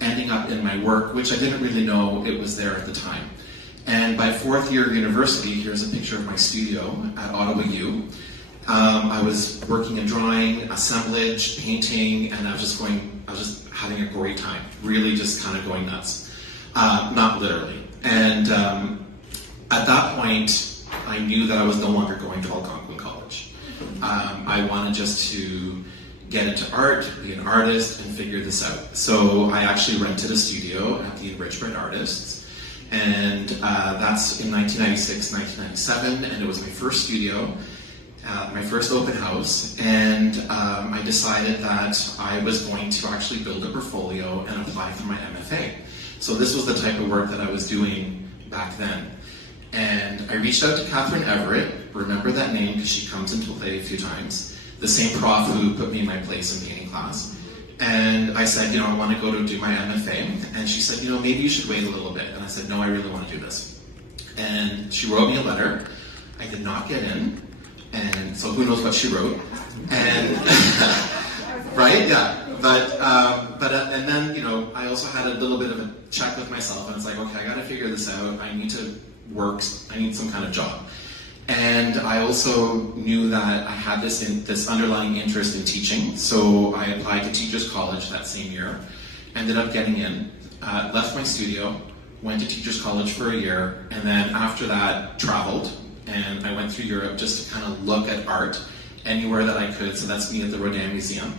ending up in my work, which I didn't really know it was there at the time. And by fourth year university, here's a picture of my studio at Ottawa U. I was working in drawing, assemblage, painting, and I was just having a great time, really just kind of going nuts. not literally. And at that point, I knew that I was no longer going to Algonquin College. I wanted just to get into art, be an artist, and figure this out. So I actually rented a studio at the Enrichment Artists, and that's in 1996, 1997, and it was my first studio, my first open house, and I decided that I was going to actually build a portfolio and apply for my MFA. So this was the type of work that I was doing back then. And I reached out to Catherine Everett, remember that name because she comes into play a few times, the same prof who put me in my place in painting class. And I said, I want to go to do my MFA. And she said, maybe you should wait a little bit. And I said, no, I really want to do this. And she wrote me a letter. I did not get in. And so who knows what she wrote. And, right? Yeah. And then, I also had a little bit of a check with myself. And it's like, okay, I got to figure this out. I need to work. I need some kind of job. And I also knew that I had this underlying interest in teaching, so I applied to Teachers College that same year, ended up getting in, left my studio, went to Teachers College for a year, and then after that traveled, and I went through Europe just to kind of look at art anywhere that I could, so that's me at the Rodin Museum,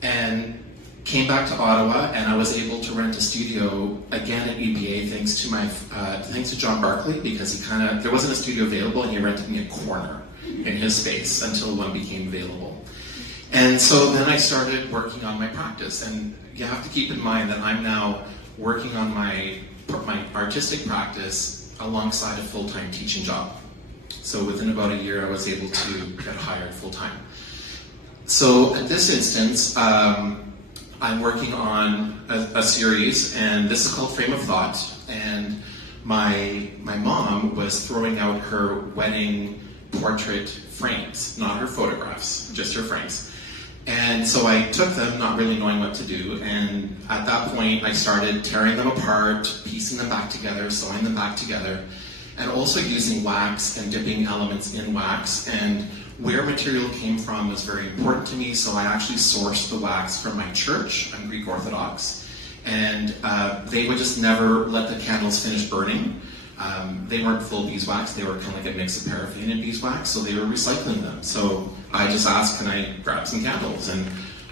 and came back to Ottawa, and I was able to rent a studio again at UBA thanks to John Barkley, because there wasn't a studio available, and he rented me a corner in his space until one became available. And so then I started working on my practice, and you have to keep in mind that I'm now working on my artistic practice alongside a full-time teaching job. So within about a year, I was able to get hired full-time. So at this instance, I'm working on a series, and this is called Frame of Thought, and my mom was throwing out her wedding portrait frames, not her photographs, just her frames. And so I took them, not really knowing what to do, and at that point I started tearing them apart, piecing them back together, sewing them back together, and also using wax and dipping elements in wax. And where material came from was very important to me, so I actually sourced the wax from my church. I'm Greek Orthodox, and they would just never let the candles finish burning. They weren't full beeswax, they were kind of like a mix of paraffin and beeswax, so they were recycling them. So I just asked, can I grab some candles? And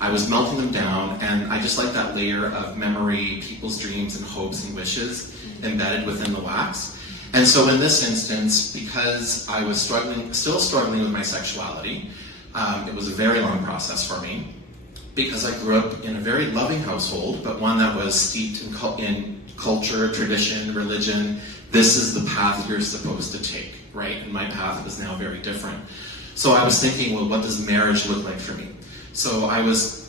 I was melting them down, and I just like that layer of memory, people's dreams and hopes and wishes embedded within the wax. And so in this instance, because I was still struggling with my sexuality, it was a very long process for me, because I grew up in a very loving household, but one that was steeped in culture, tradition, religion. This is the path you're supposed to take, right? And my path was now very different. So I was thinking, well, what does marriage look like for me? So I was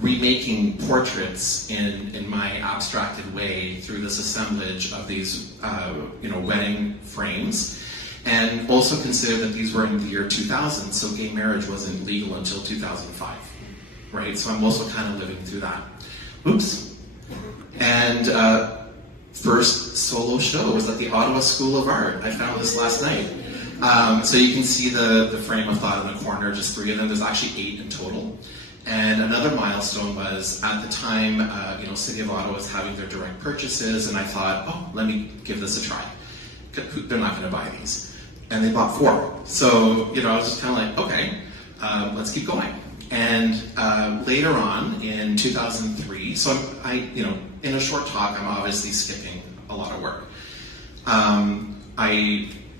remaking portraits in my abstracted way through this assemblage of these wedding frames, and also consider that these were in the year 2000, so gay marriage wasn't legal until 2005, right? So I'm also kind of living through that. Oops. And first solo show was at the Ottawa School of Art. I found this last night. So you can see the frame of thought in the corner, just 3 of them. There's actually 8 in total. And another milestone was, at the time, City of Ottawa was having their direct purchases, and I thought, oh, let me give this a try. They're not going to buy these. And they bought 4. So, I was just kind of like, okay, let's keep going. And later on, in 2003, so in a short talk, I'm obviously skipping a lot of work.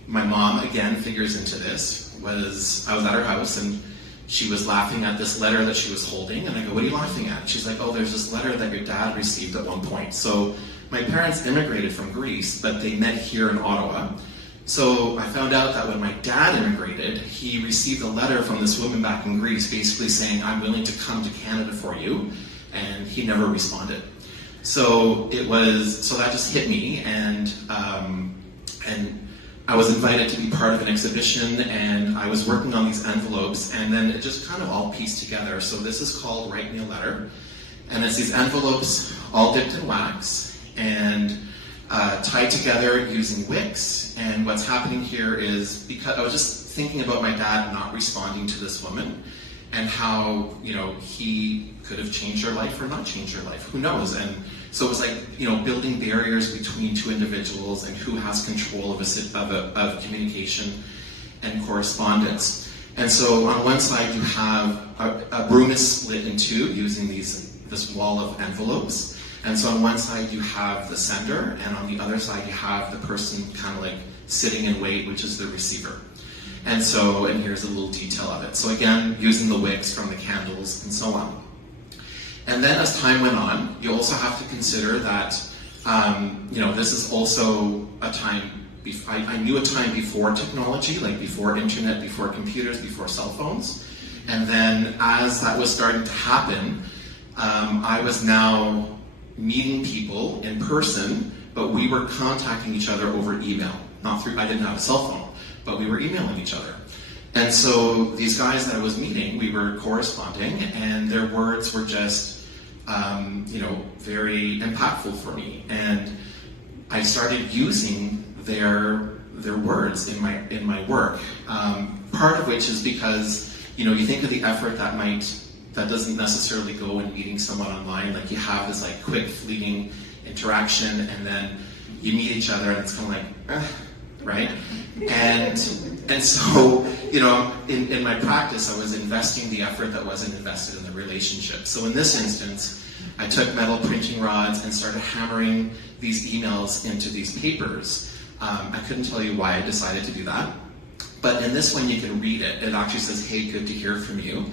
My mom, again, figures into this. I was at her house, and she was laughing at this letter that she was holding, and I go, what are you laughing at? She's like, oh, there's this letter that your dad received at one point. So my parents immigrated from Greece, but they met here in Ottawa. So I found out that when my dad immigrated, he received a letter from this woman back in Greece basically saying, I'm willing to come to Canada for you, and he never responded. So that just hit me, and I was invited to be part of an exhibition, and I was working on these envelopes, and then it just kind of all pieced together. So this is called Write Me a Letter, and it's these envelopes all dipped in wax and tied together using wicks. And what's happening here is, because I was just thinking about my dad not responding to this woman, and how, you know, he could have changed your life or not changed your life. Who knows? And so it was like, you know, building barriers between two individuals and who has control of communication and correspondence. And so on one side you have a room is split in two using this wall of envelopes. And so on one side you have the sender, and on the other side you have the person kind of like sitting in wait, which is the receiver. And so, and here's a little detail of it. So again, using the wicks from the candles and so on. And then as time went on, you also have to consider that, you know, this is also a time, I knew a time before technology, like before internet, before computers, before cell phones. And then as that was starting to happen, I was now meeting people in person, but we were contacting each other over email. Not through, I didn't have a cell phone, but we were emailing each other. And so these guys that I was meeting, we were corresponding, and their words were just, you know, very impactful for me. And I started using their words in my work. Part of which is because, you know, you think of the effort that doesn't necessarily go in meeting someone online. Like you have this like quick fleeting interaction, and then you meet each other, and it's kind of like, right? And so, you know, in my practice, I was investing the effort that wasn't invested in the relationship. So in this instance, I took metal printing rods and started hammering these emails into these papers. I couldn't tell you why I decided to do that. But in this one, you can read it. It actually says, "Hey, good to hear from you."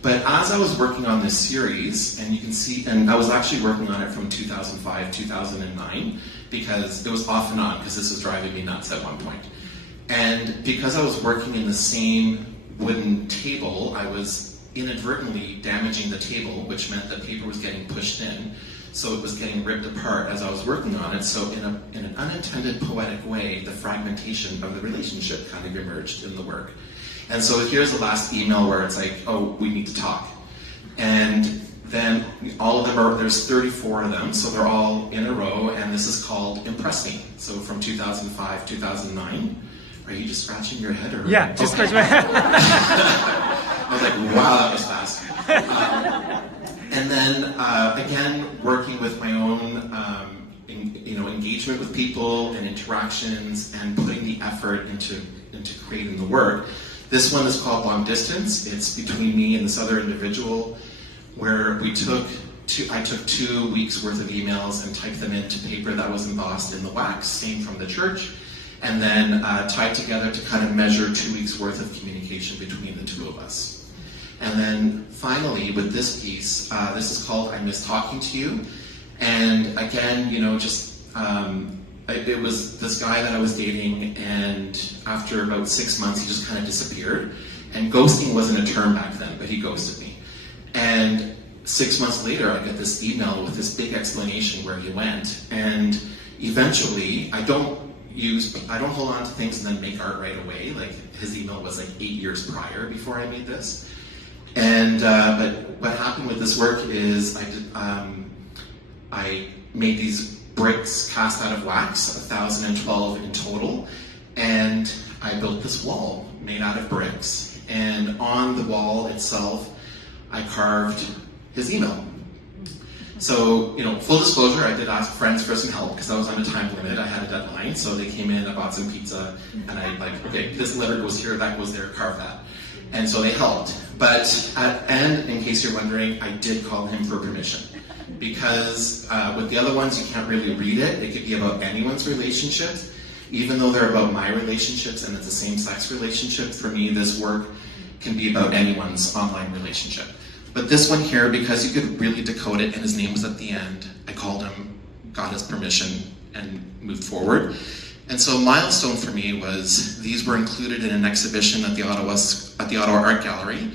But as I was working on this series, and you can see, and I was actually working on it from 2005, 2009, because it was off and on, because this was driving me nuts at one point. And because I was working in the same wooden table, I was inadvertently damaging the table, which meant that paper was getting pushed in, so it was getting ripped apart as I was working on it. So in an unintended poetic way, the fragmentation of the relationship kind of emerged in the work. And so here's the last email where it's like, "Oh, we need to talk." And then all of them there's 34 of them, so they're all in a row, and this is called Impress Me. So from 2005, 2009. Are you just scratching your head? Or? Yeah, just scratch my head. I was like, wow, that was fast. And then, again, working with my own engagement with people and interactions and putting the effort into creating the work. This one is called Long Distance. It's between me and this other individual, where I took 2 weeks worth of emails and typed them into paper that was embossed in the wax, same from the church, and then tied together to kind of measure 2 weeks worth of communication between the two of us. And then finally, with this piece, this is called I Miss Talking to You. And again, you know, just it was this guy that I was dating, and after about 6 months, he just kind of disappeared. And ghosting wasn't a term back then, but he ghosted me. And 6 months later, I get this email with this big explanation where he went. And eventually, I don't hold on to things and then make art right away. Like his email was like 8 years prior before I made this. And but what happened with this work is I made these bricks cast out of wax, 1,012 in total, and I built this wall made out of bricks. And on the wall itself, I carved his email. So, you know, full disclosure, I did ask friends for some help because I was on a time limit. I had a deadline, so they came in, I bought some pizza, and I like, okay, this letter goes here, that goes there, carve that. And so they helped. But and in case you're wondering, I did call him for permission. Because with the other ones, you can't really read it. It could be about anyone's relationships. Even though they're about my relationships and it's a same-sex relationship, for me, this work can be about anyone's online relationship. But this one here, because you could really decode it and his name was at the end, I called him, got his permission, and moved forward. And so a milestone for me was these were included in an exhibition at the Ottawa Art Gallery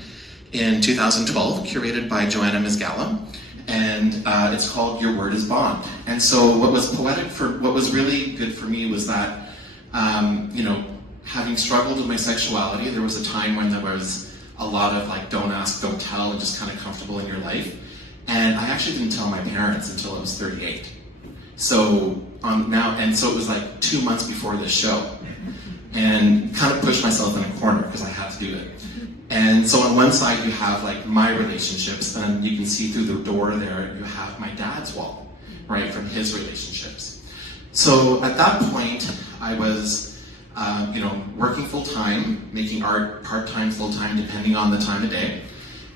in 2012, curated by Joanna Mizgala. And it's called Your Word is Bond. And so what was really good for me was that, you know, having struggled with my sexuality, there was a time when there was a lot of like, don't ask, don't tell, and just kind of comfortable in your life. And I actually didn't tell my parents until I was 38. So so it was like 2 months before this show. and kind of pushed myself in a corner because I had to do it. And so on one side you have like my relationships, and you can see through the door there you have my dad's wall, right, from his relationships. So at that point I was working full-time, making art part-time, full-time, depending on the time of day,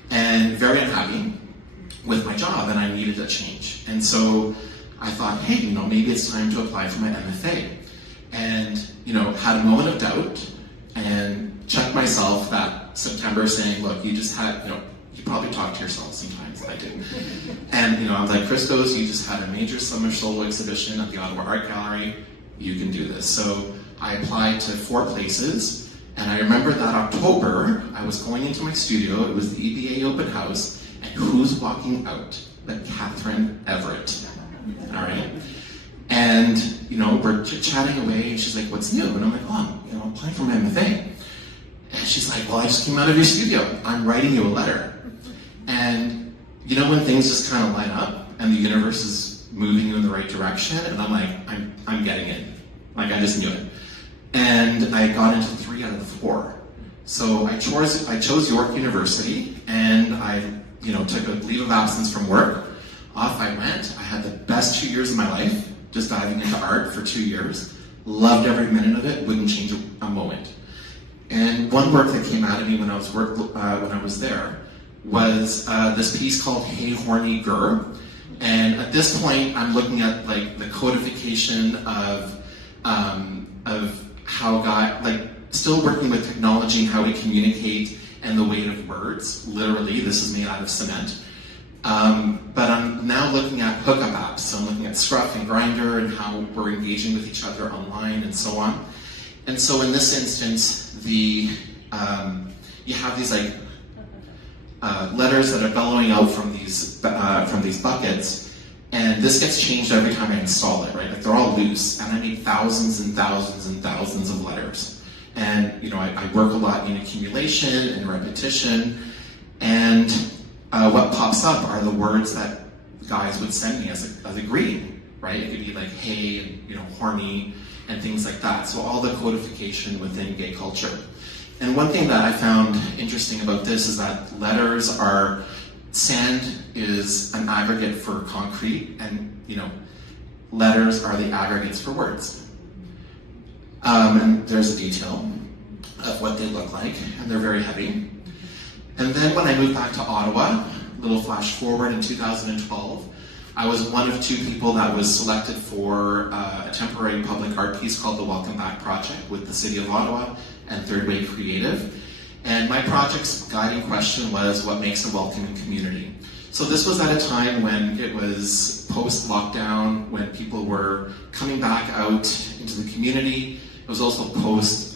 and very unhappy with my job, and I needed a change. And so I thought, hey, maybe it's time to apply for my MFA. And, had a moment of doubt and checked myself that September saying, look, you just had, you probably talk to yourself sometimes, I do. And, I was like, Christos, you just had a major summer solo exhibition at the Ottawa Art Gallery. You can do this. So I applied to 4 places, and I remember that October, I was going into my studio, it was the EBA open house, and who's walking out but Catherine Everett, all right? And, we're chit-chatting away, and she's like, what's new? And I'm like, oh, I'm applying for my MFA. And she's like, well, I just came out of your studio. I'm writing you a letter. And, when things just kind of line up, and the universe is moving you in the right direction, and I'm like, I'm getting it. Like, I just knew it. And I got into 3 out of the 4. So I chose York University, and I, took a leave of absence from work. Off I went. I had the best 2 years of my life, just diving into art for 2 years. Loved every minute of it, wouldn't change a moment. And one work that came out of me when I was there was this piece called Hey Horny Gur. And at this point, I'm looking at like the codification of how still working with technology, how we communicate, and the weight of words. Literally, this is made out of cement. But I'm now looking at hookup apps. So I'm looking at Scruff and Grindr and how we're engaging with each other online and so on. And so in this instance, you have these letters that are bellowing out from these buckets, and this gets changed every time I install it, right? Like they're all loose, and I need thousands and thousands and thousands of letters. And I work a lot in accumulation and repetition, and what pops up are the words that guys would send me as a greeting, right? It could be like, hey, and horny, and things like that. So all the codification within gay culture. And one thing that I found interesting about this is that sand is an aggregate for concrete, and letters are the aggregates for words. And there's a detail of what they look like, and they're very heavy. And then when I moved back to Ottawa, little flash forward in 2012, I was one of 2 people that was selected for a temporary public art piece called the Welcome Back Project with the City of Ottawa and Third Wave Creative. And my project's guiding question was, what makes a welcoming community? So this was at a time when it was post-lockdown, when people were coming back out into the community. It was also post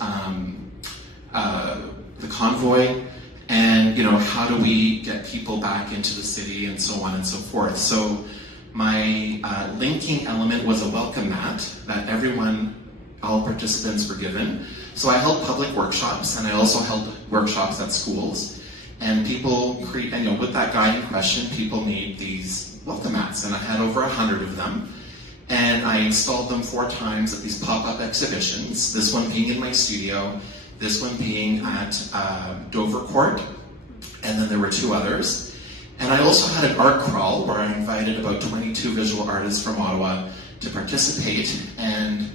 the convoy. And how do we get people back into the city and so on and so forth. So my linking element was a welcome mat that all participants were given. So I held public workshops, and I also held workshops at schools. And people with that guiding question, people need these welcome mats, and I had over 100 of them. And I installed them 4 times at these pop-up exhibitions, this one being in my studio, this one being at Dover Court, and then there were 2 others. And I also had an art crawl where I invited about 22 visual artists from Ottawa to participate and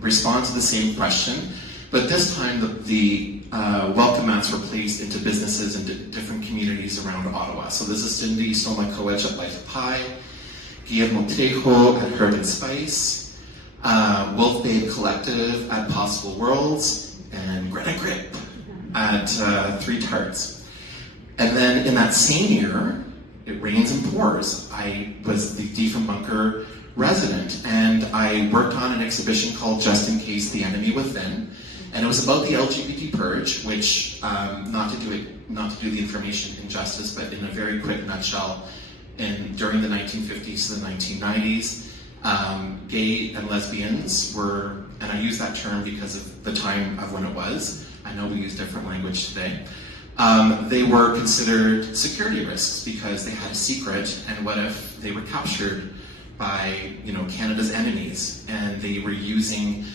respond to the same question. But this time the welcome mats were placed into businesses and different communities around Ottawa. So this is Cindy Soma-Coach at Life of Pi, Guillermo Tejo at Herb and Spice, Wolf Babe Collective at Possible Worlds, and Greta Grip at 3 Tarts. And then in that same year, it rains and pours. I was the Diefenbunker resident, and I worked on an exhibition called Just in Case, The Enemy Within. And it was about the LGBT purge, which, not to do the information injustice, but in a very quick nutshell, during the 1950s to the 1990s, gay and lesbians were, and I use that term because of the time of when it was. I know we use different language today. They were considered security risks because they had a secret, and what if they were captured by Canada's enemies, and they were using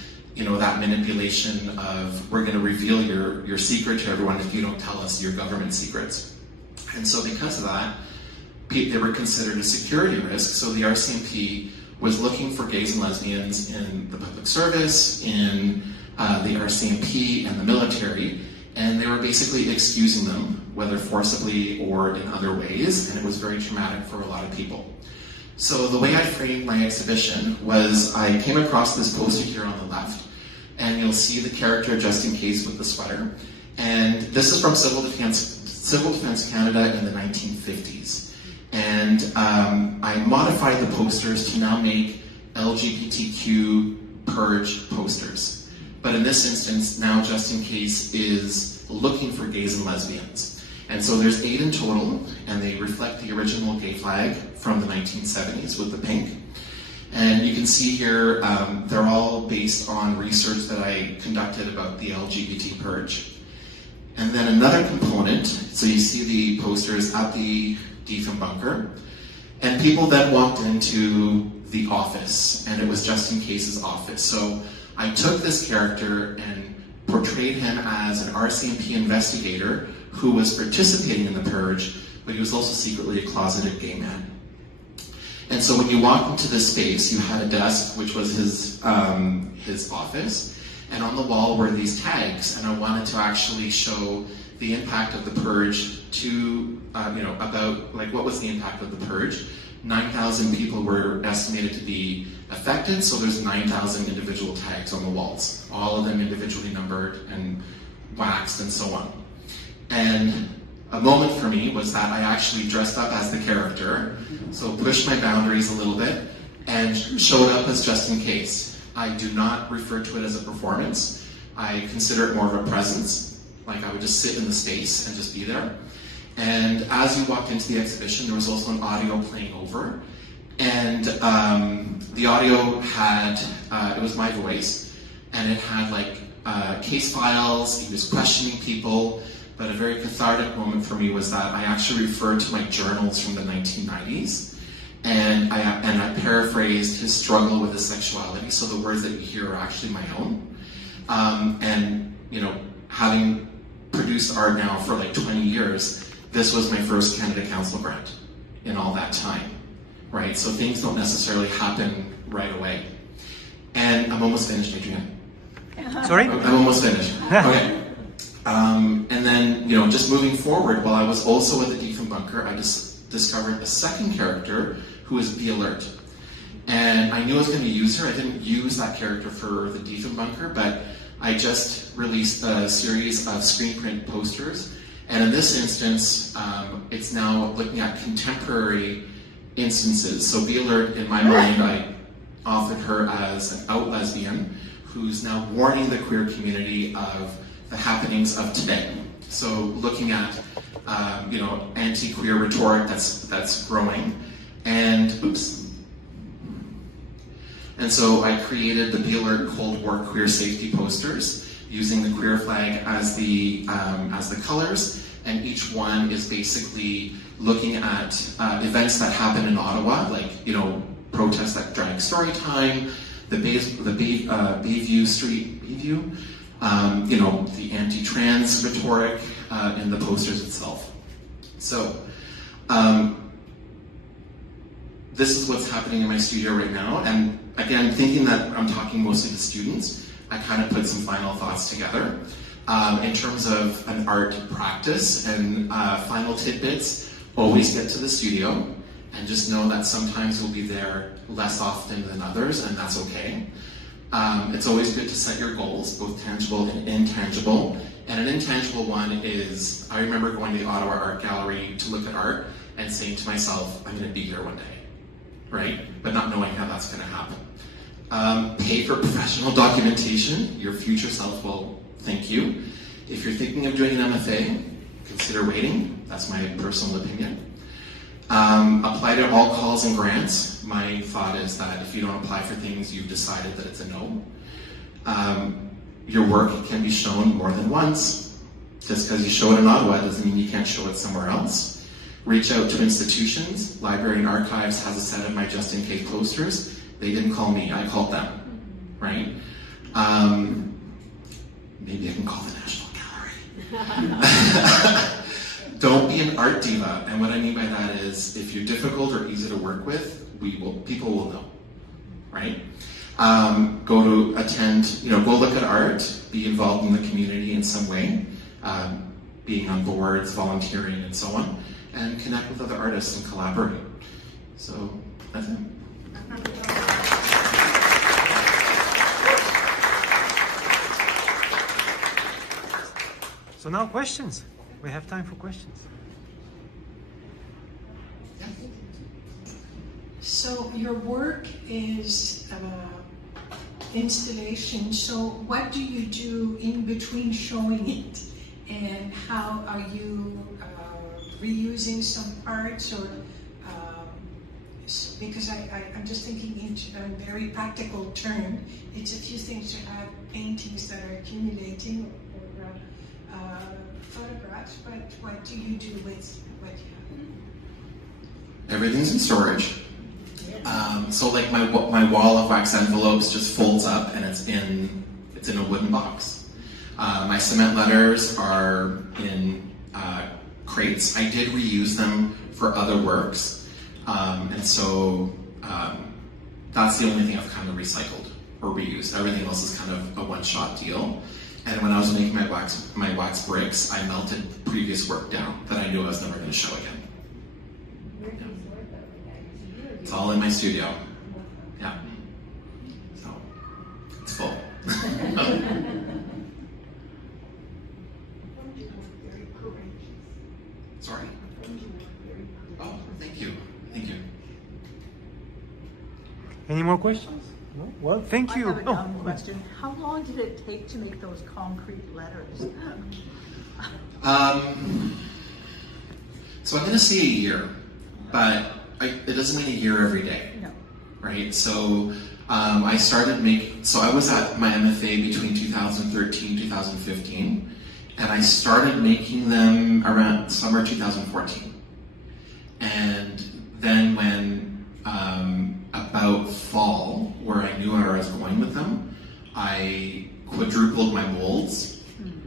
that manipulation of, we're going to reveal your secret to everyone if you don't tell us your government secrets. And so because of that, they were considered a security risk. So the RCMP was looking for gays and lesbians in the public service, in the RCMP and the military, and they were basically excusing them, whether forcibly or in other ways, and it was very traumatic for a lot of people. So the way I framed my exhibition was I came across this poster here on the left, and you'll see the character just in case with the sweater. And this is from Civil Defense Canada in the 1950s. And I modified the posters to now make LGBTQ purge posters. But in this instance, now Just in Case is looking for gays and lesbians. And so there's 8 in total, and they reflect the original gay flag from the 1970s with the pink. And you can see here, they're all based on research that I conducted about the LGBT purge. And then another component, so you see the posters at the Deetham bunker, and people then walked into the office, and it was Just in Case's office. So I took this character and portrayed him as an RCMP investigator who was participating in the purge, but he was also secretly a closeted gay man. And so when you walked into this space, you had a desk, which was his office, and on the wall were these tags, and I wanted to actually show the impact of the purge to, about, like, what was the impact of the purge. 9,000 people were estimated to be affected, so there's 9,000 individual tags on the walls, all of them individually numbered and waxed and so on. And a moment for me was that I actually dressed up as the character, so pushed my boundaries a little bit, and showed up as Just in Case. I do not refer to it as a performance. I consider it more of a presence, like I would just sit in the space and just be there. And as you walked into the exhibition, there was also an audio playing over. And the audio had, it was my voice, and it had like case files, he was questioning people, but a very cathartic moment for me was that I actually referred to my journals from the 1990s, and I paraphrased his struggle with his sexuality, so the words that you hear are actually my own. And, having produced art now for like 20 years, this was my first Canada Council grant in all that time, right? So things don't necessarily happen right away. And I'm almost finished, Adrienne. Sorry? I'm almost finished. Okay. And then, just moving forward, while I was also at the Deetham bunker, I just discovered a second character who is Be Alert. And I knew I was going to use her. I didn't use that character for the Deetham bunker, but I just released a series of screen print posters. And in this instance, it's now looking at contemporary instances. So Be Alert, in my mind, I authored her as an out lesbian who's now warning the queer community of the happenings of today. So looking at, anti-queer rhetoric that's growing, and And so I created the Be Alert Cold War queer safety posters using the queer flag as the colors, and each one is basically looking at events that happen in Ottawa, like protests at Drag Storytime, the Bayview Street, the anti-trans rhetoric in the posters itself. So this is what's happening in my studio right now, and again, thinking that I'm talking mostly to students, I kind of put some final thoughts together. In terms of an art practice and final tidbits, always get to the studio and just know that sometimes we'll be there less often than others, and that's okay. It's always good to set your goals, both tangible and intangible. And an intangible one is, I remember going to the Ottawa Art Gallery to look at art and saying to myself, I'm going to be here one day, right? But not knowing how that's going to happen. Pay for professional documentation. Your future self will thank you. If you're thinking of doing an MFA, consider waiting. That's my personal opinion. Apply to all calls and grants. My thought is that if you don't apply for things, you've decided that it's a no. Your work can be shown more than once. Just because you show it in Ottawa doesn't mean you can't show it somewhere else. Reach out to institutions. Library and Archives has a set of my Just in Case posters. They didn't call me, I called them, right? Maybe I can call the National Gallery. Don't be an art diva, and what I mean by that is, if you're difficult or easy to work with, people will know, right? Go to attend, go look at art, be involved in the community in some way, being on boards, volunteering, and so on, and connect with other artists and collaborate. So that's it. So now questions. We have time for questions. Yeah. So your work is installation. So what do you do in between showing it? And how are you reusing some parts, or because I'm just thinking in a very practical term, it's a few things to have paintings that are accumulating or photographs, but what do you do with what you have? Everything's in storage. So like my wall of wax envelopes just folds up and it's in a wooden box. My cement letters are in crates. I did reuse them for other works, and so that's the only thing I've kind of recycled or reused. Everything else is kind of a one-shot deal. And when I was making my wax bricks, I melted previous work down that I knew I was never going to show again. It's all in my studio. Yeah. So it's full. Sorry. Oh, thank you. Thank you. Any more questions? No? Well, thank you. I have a dumb question. How long did it take to make those concrete letters? So I'm going to say a year, but it doesn't mean a year every day. No. Right? So I started making, so I was at my MFA between 2013 2015, and I started making them around summer 2014. And then when about fall, where I knew where I was going with them, I quadrupled my molds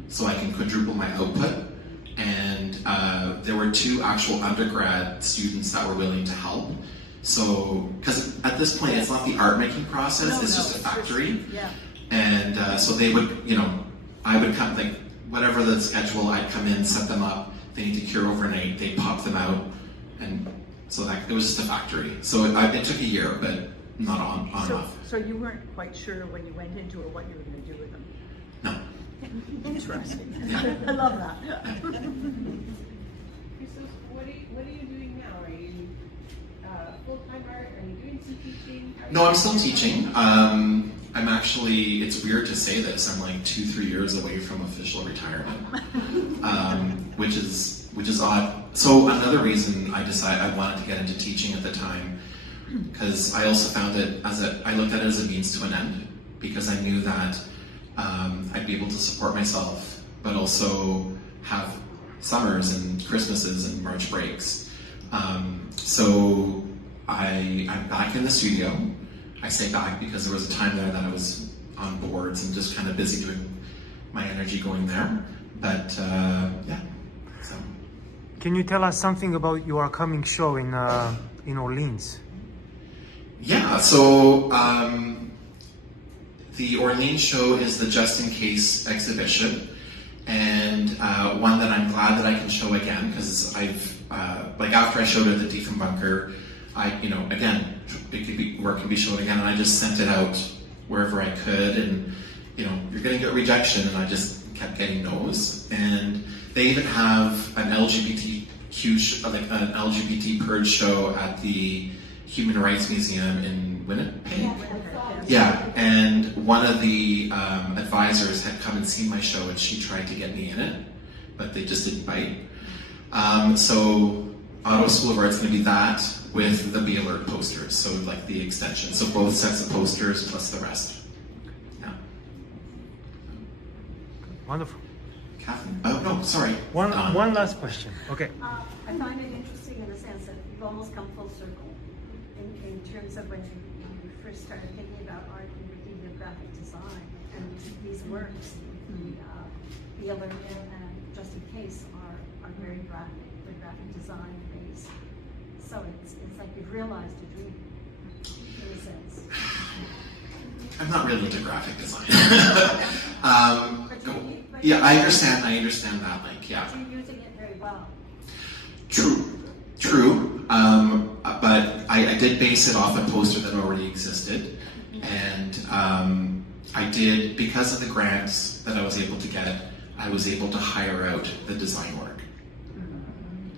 so I can quadruple my output. And there were 2 actual undergrad students that were willing to help. So, because at this point, it's not the art making process, it's just a factory. Yeah. And so they would, I would come, like, whatever the schedule, I'd come in, set them up, they need to cure overnight, they'd pop them out, and so that, it was just a factory. So it took a year, but not on and off. So you weren't quite sure when you went into it what you were going to do with them? No. Interesting. Yeah. I love that. Christos, what are you doing now? Are you full-time art? Are you doing some teaching? No, I'm still teaching. I'm actually, it's weird to say this, I'm like 2-3 years away from official retirement, which is odd. So another reason I decided I wanted to get into teaching at the time, because I also found it I looked at it as a means to an end, because I knew that I'd be able to support myself, but also have summers and Christmases and March breaks. So I'm back in the studio. I say back because there was a time there that I was on boards and just kind of busy doing my energy going there. But yeah. So. Can you tell us something about your upcoming show in Orleans? Yeah. So the Orleans show is the Just in Case exhibition, and one that I'm glad that I can show again, because I've after I showed it at the Diefenbunker, again, work can be shown again, and I just sent it out wherever I could, and you're going to get rejection, and I just kept getting no's. And they even have an LGBTQ, an LGBT purge show at the Human Rights Museum in Winnipeg. Yeah, and one of the advisors had come and seen my show, and she tried to get me in it, but they just didn't bite. So Ottawa School of Art is going to be that with the Be Alert posters, so like the extension. So both sets of posters plus the rest. Yeah. Wonderful. Catherine? Oh, no, sorry. One last question. Okay. I find it interesting in the sense that you've almost come full circle in terms of when you first started thinking about art and thinking of graphic design. And these works, the other and Just in Case are very graphic. They're graphic design based. So it's like you've realized a dream, in a sense. I'm not really into graphic design. Yeah, I understand that link, yeah. But you're using it very well. True. But I did base it off a poster that already existed. And I did, because of the grants that I was able to get, I was able to hire out the design work.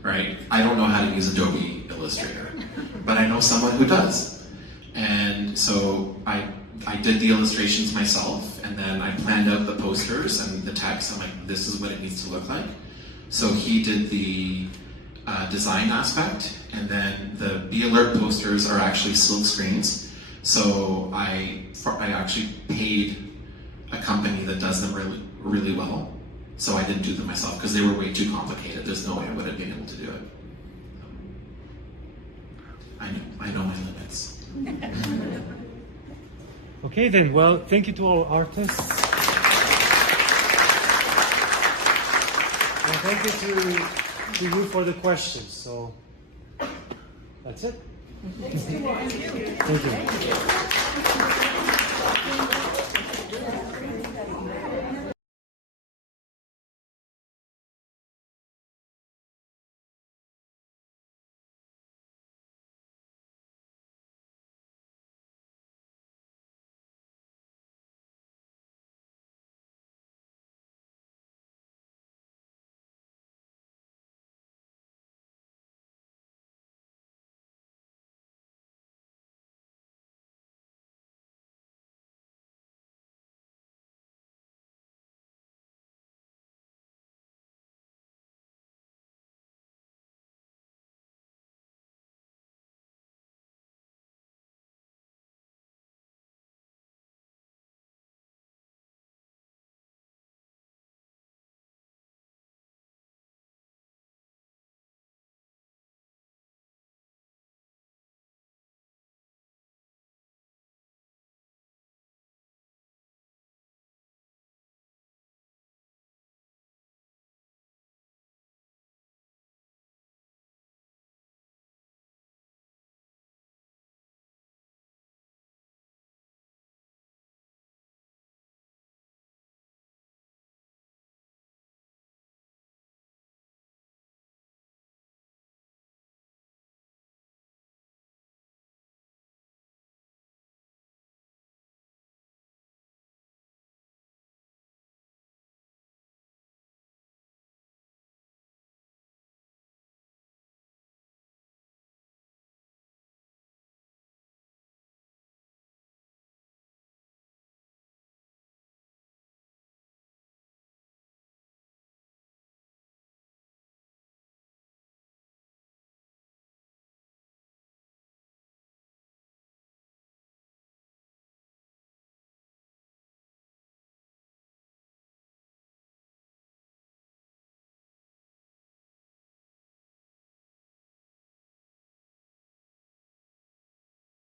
Right? I don't know how to use Adobe Illustrator, but I know someone who does. And so I did the illustrations myself, and then I planned out the posters and the text. I'm like, this is what it needs to look like. So he did the design aspect, and then the Be Alert posters are actually silk screens. So I actually paid a company that does them really, really well. So I didn't do them myself because they were way too complicated. There's no way I would have been able to do it. I know my limits. Okay then, well, thank you to all artists. And thank you to you for the questions. So, that's it. Thanks to all. Thank you.